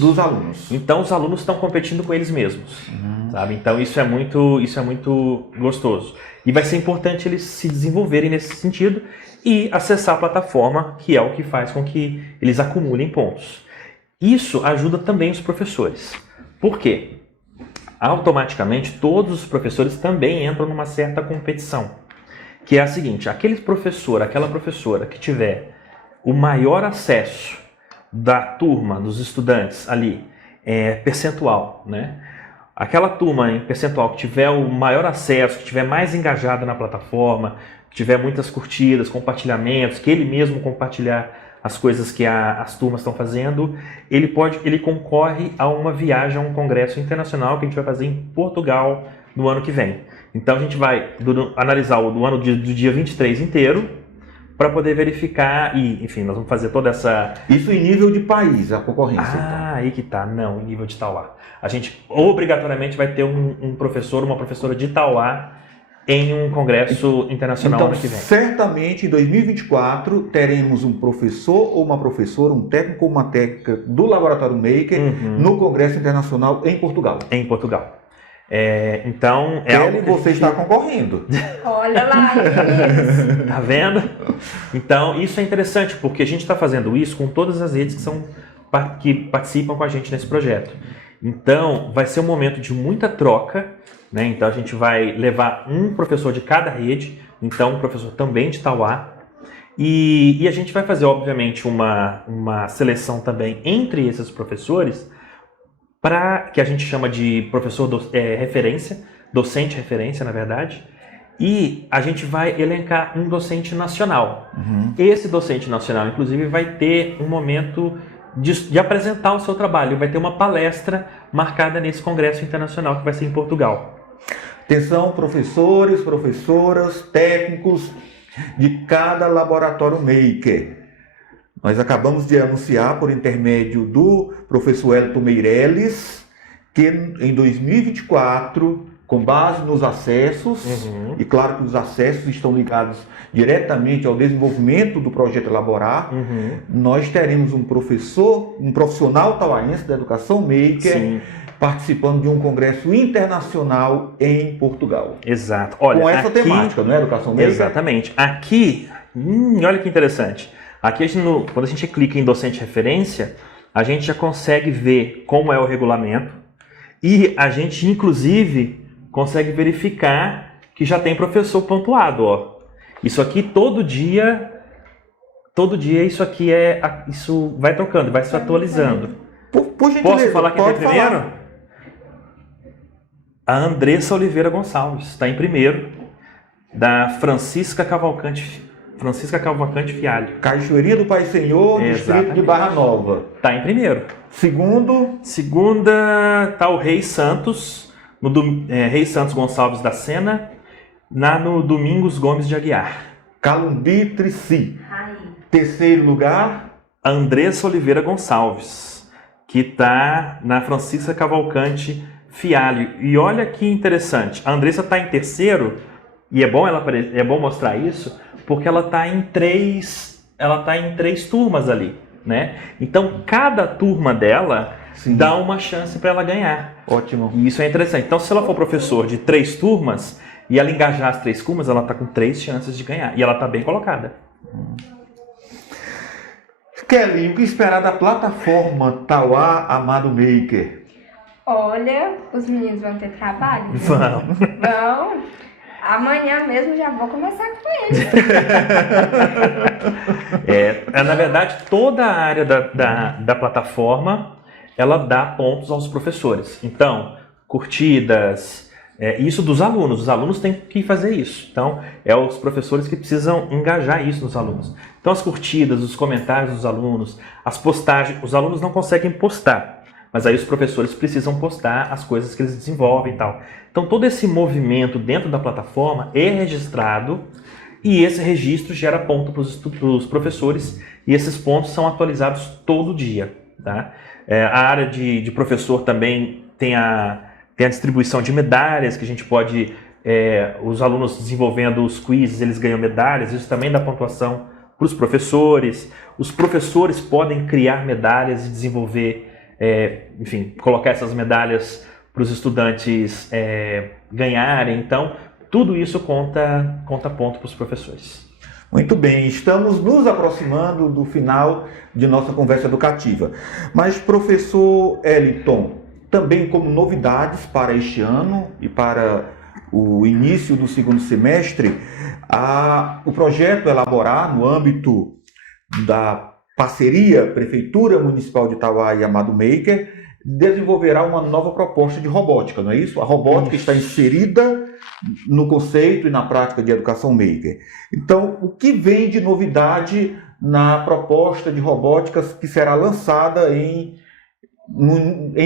dos alunos. Então os alunos estão competindo com eles mesmos, sabe? Então isso é muito gostoso. E vai ser importante eles se desenvolverem nesse sentido e acessar a plataforma, que é o que faz com que eles acumulem pontos. Isso ajuda também os professores. Por quê? Automaticamente todos os professores também entram numa certa competição. Que é a seguinte, aquela professora que tiver o maior acesso da turma, dos estudantes ali, percentual, né? Aquela turma em percentual que tiver o maior acesso, que tiver mais engajada na plataforma, que tiver muitas curtidas, compartilhamentos, que ele mesmo compartilhar as coisas que as turmas estão fazendo, ele concorre a uma viagem a um congresso internacional que a gente vai fazer em Portugal no ano que vem. Então a gente vai analisar o ano do dia 23 inteiro para poder verificar e, enfim, nós vamos fazer toda essa... Isso em nível de país, a concorrência. Então. Aí que tá. Não, em nível de Tauá. A gente obrigatoriamente vai ter um professor, uma professora de Tauá em um congresso internacional ano que vem. Certamente, em 2024, teremos um professor ou uma professora, um técnico ou uma técnica do Laboratório Maker no Congresso Internacional em Portugal. Em Portugal. Então, Kelly, você está concorrendo. Olha lá. Tá vendo? Então, isso é interessante, porque a gente está fazendo isso com todas as redes que participam com a gente nesse projeto. Então, vai ser um momento de muita troca, né? Então, a gente vai levar um professor de cada rede, então um professor também de Tauá, e a gente vai fazer, obviamente, uma seleção também entre esses professores, que a gente chama de professor referência, docente referência, na verdade, e a gente vai elencar um docente nacional. Esse docente nacional, inclusive, vai ter um momento de apresentar o seu trabalho, vai ter uma palestra marcada nesse congresso internacional que vai ser em Portugal. Atenção, professores, professoras, técnicos de cada laboratório Maker. Nós acabamos de anunciar, por intermédio do professor Elton Meirelles, que em 2024, com base nos acessos, e claro que os acessos estão ligados diretamente ao desenvolvimento do projeto Elaborar, nós teremos um profissional tauaense da educação Maker, participando de um congresso internacional em Portugal. Exato. Olha, com essa temática, não é, educação Maker? Exatamente. Aqui, olha que interessante. Aqui, quando a gente clica em docente referência, a gente já consegue ver como é o regulamento e a gente, inclusive, consegue verificar que já tem professor pontuado. Ó. Isso aqui, todo dia isso aqui isso vai trocando, vai se atualizando. Por gentileza, posso falar quem está em primeiro? Falar. A Andressa Oliveira Gonçalves está em primeiro, da Francisca Cavalcante Fialho. Cachoeirinha do Pai Senhor, distrito de Barra Nova. Está em primeiro. Segunda está o Rei Santos, Rei Santos Gonçalves da Sena, no Domingos Gomes de Aguiar. Calumbi Trici. Terceiro lugar, Andressa Oliveira Gonçalves, que está na Francisca Cavalcante Fialho. E olha que interessante, a Andressa está em terceiro, e é bom mostrar isso, porque ela está em três turmas ali, né? Então, cada turma dela dá uma chance para ela ganhar. Ótimo. E isso é interessante. Então, se ela for professor de 3 turmas, e ela engajar as 3 curvas, ela está com 3 chances de ganhar. E ela está bem colocada. Kelly, o que esperar da plataforma Tauá Amado Maker? Olha, os meninos vão ter trabalho. Vamos. Vão. Amanhã mesmo já vou começar com eles. Na verdade, toda a área da plataforma, ela dá pontos aos professores. Então, curtidas, isso dos alunos. Os alunos têm que fazer isso. Então, os professores que precisam engajar isso nos alunos. Então, as curtidas, os comentários dos alunos, as postagens, os alunos não conseguem postar. Mas aí os professores precisam postar as coisas que eles desenvolvem e tal. Então, todo esse movimento dentro da plataforma é registrado e esse registro gera ponto para os professores e esses pontos são atualizados todo dia. Tá? A área de professor também tem a distribuição de medalhas, que a gente pode... os alunos desenvolvendo os quizzes, eles ganham medalhas, isso também dá pontuação para os professores. Os professores podem criar medalhas e desenvolver... enfim, colocar essas medalhas para os estudantes ganharem. Então, tudo isso conta ponto para os professores. Muito bem, estamos nos aproximando do final de nossa conversa educativa. Mas, professor Eliton, também como novidades para este ano e para o início do segundo semestre, o projeto elaborar no âmbito da parceria Prefeitura Municipal de Tauá e Amado Maker desenvolverá uma nova proposta de robótica, não é isso? A robótica está inserida no conceito e na prática de educação maker. Então, o que vem de novidade na proposta de robóticas que será lançada em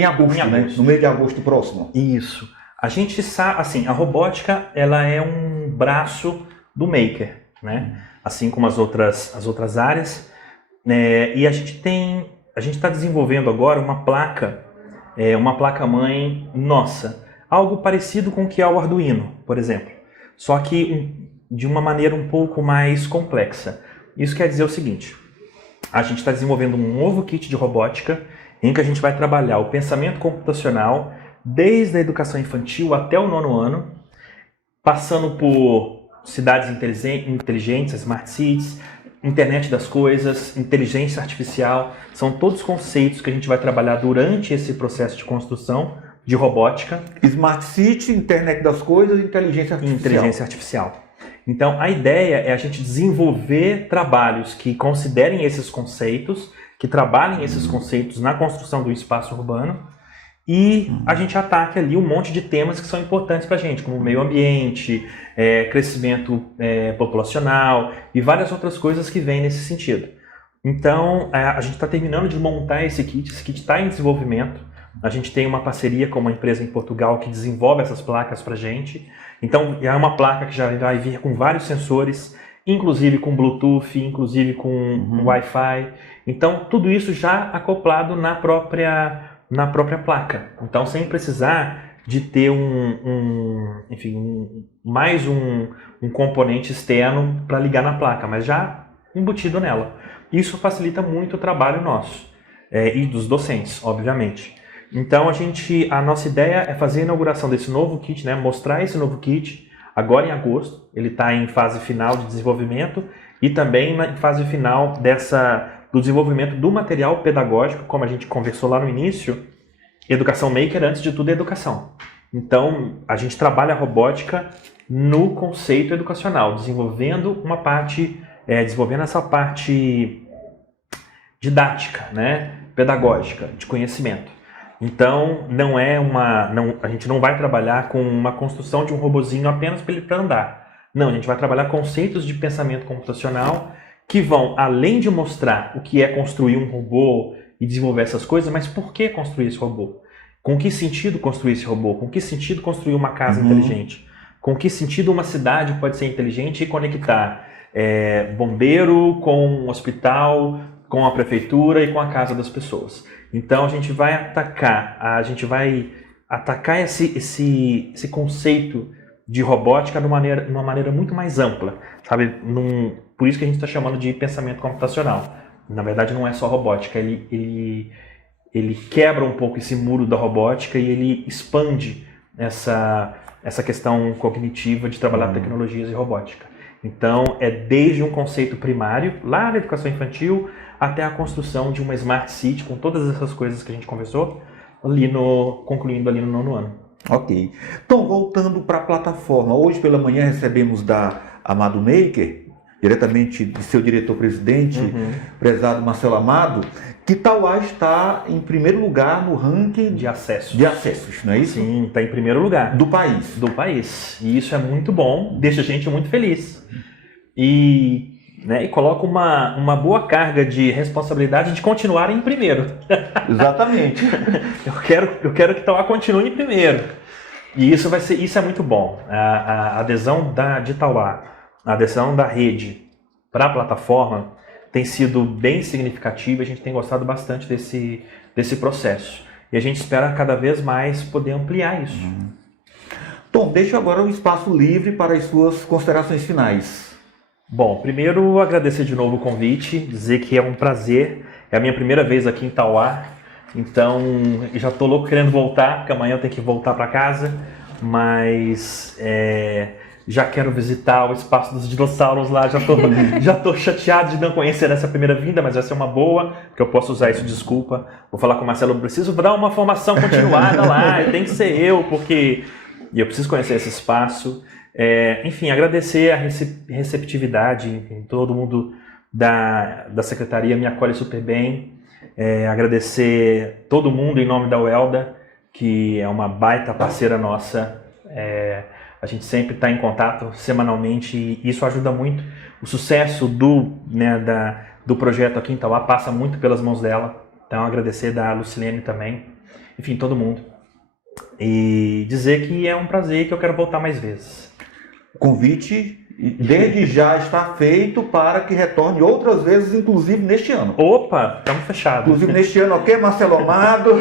agosto, né? No mês de agosto próximo? Isso. A gente sabe, assim, a robótica ela é um braço do maker, né? Assim como as outras áreas. E a gente está desenvolvendo agora uma placa-mãe nossa, algo parecido com o que é o Arduino, por exemplo, só que de uma maneira um pouco mais complexa. Isso quer dizer o seguinte: a gente está desenvolvendo um novo kit de robótica em que a gente vai trabalhar o pensamento computacional desde a educação infantil até o 9º ano, passando por cidades inteligentes, smart cities, internet das coisas, inteligência artificial, são todos conceitos que a gente vai trabalhar durante esse processo de construção de robótica. Smart City, internet das coisas, inteligência artificial. Então, a ideia é a gente desenvolver trabalhos que considerem esses conceitos, que trabalhem esses conceitos na construção do espaço urbano, e a gente ataque ali um monte de temas que são importantes para a gente, como meio ambiente, crescimento populacional e várias outras coisas que vêm nesse sentido. Então, a gente está terminando de montar esse kit está em desenvolvimento. A gente tem uma parceria com uma empresa em Portugal que desenvolve essas placas para a gente. Então, é uma placa que já vai vir com vários sensores, inclusive com Bluetooth, inclusive com Wi-Fi. Então, tudo isso já acoplado na própria placa. Então, sem precisar de ter mais um componente externo para ligar na placa, mas já embutido nela. Isso facilita muito o trabalho nosso e dos docentes, obviamente. Então, a nossa ideia é fazer a inauguração desse novo kit, né? Mostrar esse novo kit agora em agosto. Ele está em fase final de desenvolvimento e também na fase final do desenvolvimento do material pedagógico, como a gente conversou lá no início. Educação Maker, antes de tudo, é educação. Então, a gente trabalha a robótica no conceito educacional, desenvolvendo essa parte didática, né? Pedagógica, de conhecimento. Então, a gente não vai trabalhar com uma construção de um robozinho apenas para andar. Não, a gente vai trabalhar conceitos de pensamento computacional que vão, além de mostrar o que é construir um robô e desenvolver essas coisas, mas por que construir esse robô? Com que sentido construir esse robô? Com que sentido construir uma casa inteligente? Com que sentido uma cidade pode ser inteligente e conectar bombeiro com um hospital, com a prefeitura e com a casa das pessoas? Então a gente vai atacar esse conceito de robótica de uma maneira muito mais ampla, sabe? Por isso que a gente está chamando de pensamento computacional. Na verdade, não é só robótica, ele quebra um pouco esse muro da robótica e ele expande essa questão cognitiva de trabalhar tecnologias e robótica. Então, é desde um conceito primário, lá na educação infantil, até a construção de uma Smart City, com todas essas coisas que a gente conversou, concluindo ali no 9º ano. Ok. Então, voltando para a plataforma, hoje pela manhã recebemos da Amado Maker, diretamente de seu diretor-presidente, prezado Marcelo Amado, que Tauá está em primeiro lugar no ranking De acessos. de acessos, não é isso? Sim, está em primeiro lugar. Do país. Do país. E isso é muito bom, deixa a gente muito feliz. E coloca uma boa carga de responsabilidade de continuar em primeiro. Exatamente. Eu quero que Tauá continue em primeiro. E isso é muito bom. A adesão de Tauá, a adesão da rede para a plataforma tem sido bem significativa. A gente tem gostado bastante desse processo. E a gente espera cada vez mais poder ampliar isso. Tom, deixo agora o espaço livre para as suas considerações finais. Bom, primeiro agradecer de novo o convite, dizer que é um prazer. É a minha primeira vez aqui em Tauá. Então, já estou louco querendo voltar, porque amanhã eu tenho que voltar para casa, mas já quero visitar o espaço dos dinossauros lá, já tô chateado de não conhecer essa primeira vinda, mas vai ser uma boa, porque eu posso usar isso de desculpa. Vou falar com o Marcelo, eu preciso dar uma formação continuada lá, tem que ser eu, porque eu preciso conhecer esse espaço. Enfim, agradecer a receptividade, enfim, todo mundo da secretaria me acolhe super bem. Agradecer todo mundo em nome da UELDA, que é uma baita parceira nossa. A gente sempre está em contato semanalmente e isso ajuda muito. O sucesso do projeto aqui em Tauá passa muito pelas mãos dela. Então, agradecer da Lucilene também. Enfim, todo mundo. E dizer que é um prazer e que eu quero voltar mais vezes. O convite, desde já, está feito para que retorne outras vezes, inclusive neste ano. Opa, estamos fechados. Inclusive neste ano, ok, Marcelo Amado?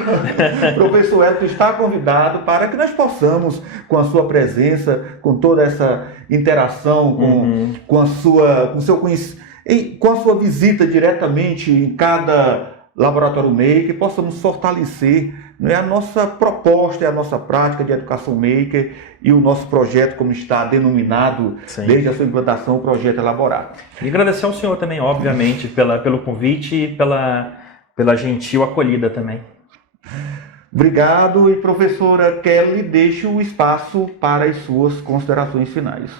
Professor Hélito está convidado para que nós possamos, com a sua presença, com toda essa interação, com a sua visita diretamente em cada laboratório maker, possamos fortalecer a nossa proposta, a nossa prática de educação maker e o nosso projeto, como está denominado desde a sua implantação, o projeto elaborado. E agradecer ao senhor também, obviamente, pelo convite e pela gentil acolhida também. Obrigado. E professora Kelly, deixo o espaço para as suas considerações finais.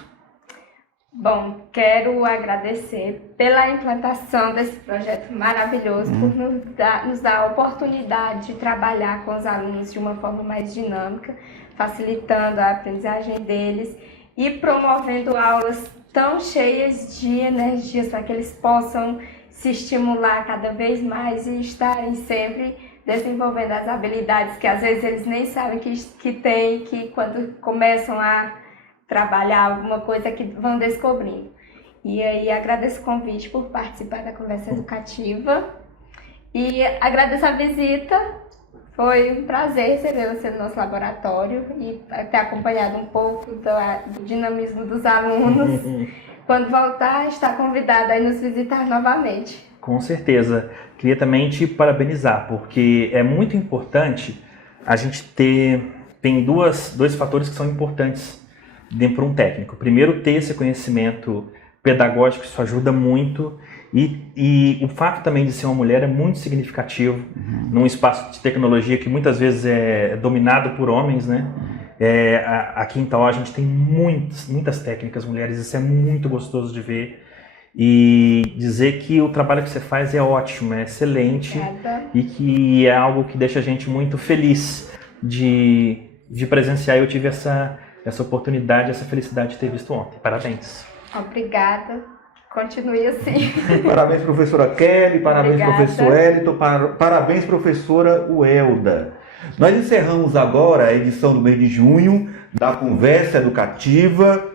Bom, quero agradecer pela implantação desse projeto maravilhoso, por nos dar a oportunidade de trabalhar com os alunos de uma forma mais dinâmica, facilitando a aprendizagem deles e promovendo aulas tão cheias de energias para que eles possam se estimular cada vez mais e estarem sempre desenvolvendo as habilidades que às vezes eles nem sabem que têm, que quando começam a trabalhar alguma coisa que vão descobrindo. E aí agradeço o convite por participar da conversa educativa e agradeço a visita. Foi um prazer receber você no nosso laboratório e ter acompanhado um pouco do dinamismo dos alunos. Quando voltar, está convidado a nos visitar novamente. Com certeza. Queria também te parabenizar, porque é muito importante a gente tem dois fatores que são importantes dentro de um técnico. Primeiro, ter esse conhecimento pedagógico, isso ajuda muito, e o fato também de ser uma mulher é muito significativo num espaço de tecnologia que muitas vezes é dominado por homens, né? Aqui em Tauá a gente tem muitas técnicas mulheres, isso é muito gostoso de ver, e dizer que o trabalho que você faz é ótimo, é excelente, e que é algo que deixa a gente muito feliz de presenciar. Eu tive essa oportunidade, essa felicidade de ter visto ontem. Parabéns. Obrigada. Continue assim. Parabéns, professora Kelly. Parabéns, Obrigada. professor Hélito. Parabéns, professora Uelda. Nós encerramos agora a edição do mês de junho da Conversa Educativa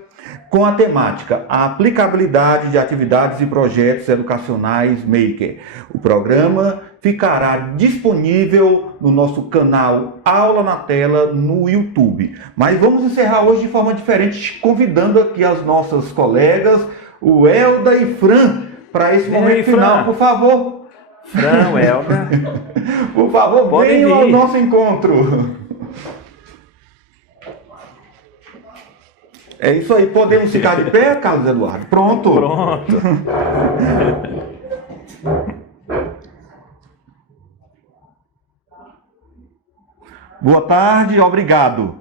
com a temática a aplicabilidade de atividades e projetos educacionais Maker. O programa ficará disponível no nosso canal Aula na Tela no YouTube. Mas vamos encerrar hoje de forma diferente, convidando aqui as nossas colegas, o Elda e Fran, para esse momento final, por favor. Fran, Elda. Por favor, venham ao nosso encontro. É isso aí. Podemos ficar de pé, Carlos Eduardo? Pronto. Pronto. Boa tarde, obrigado.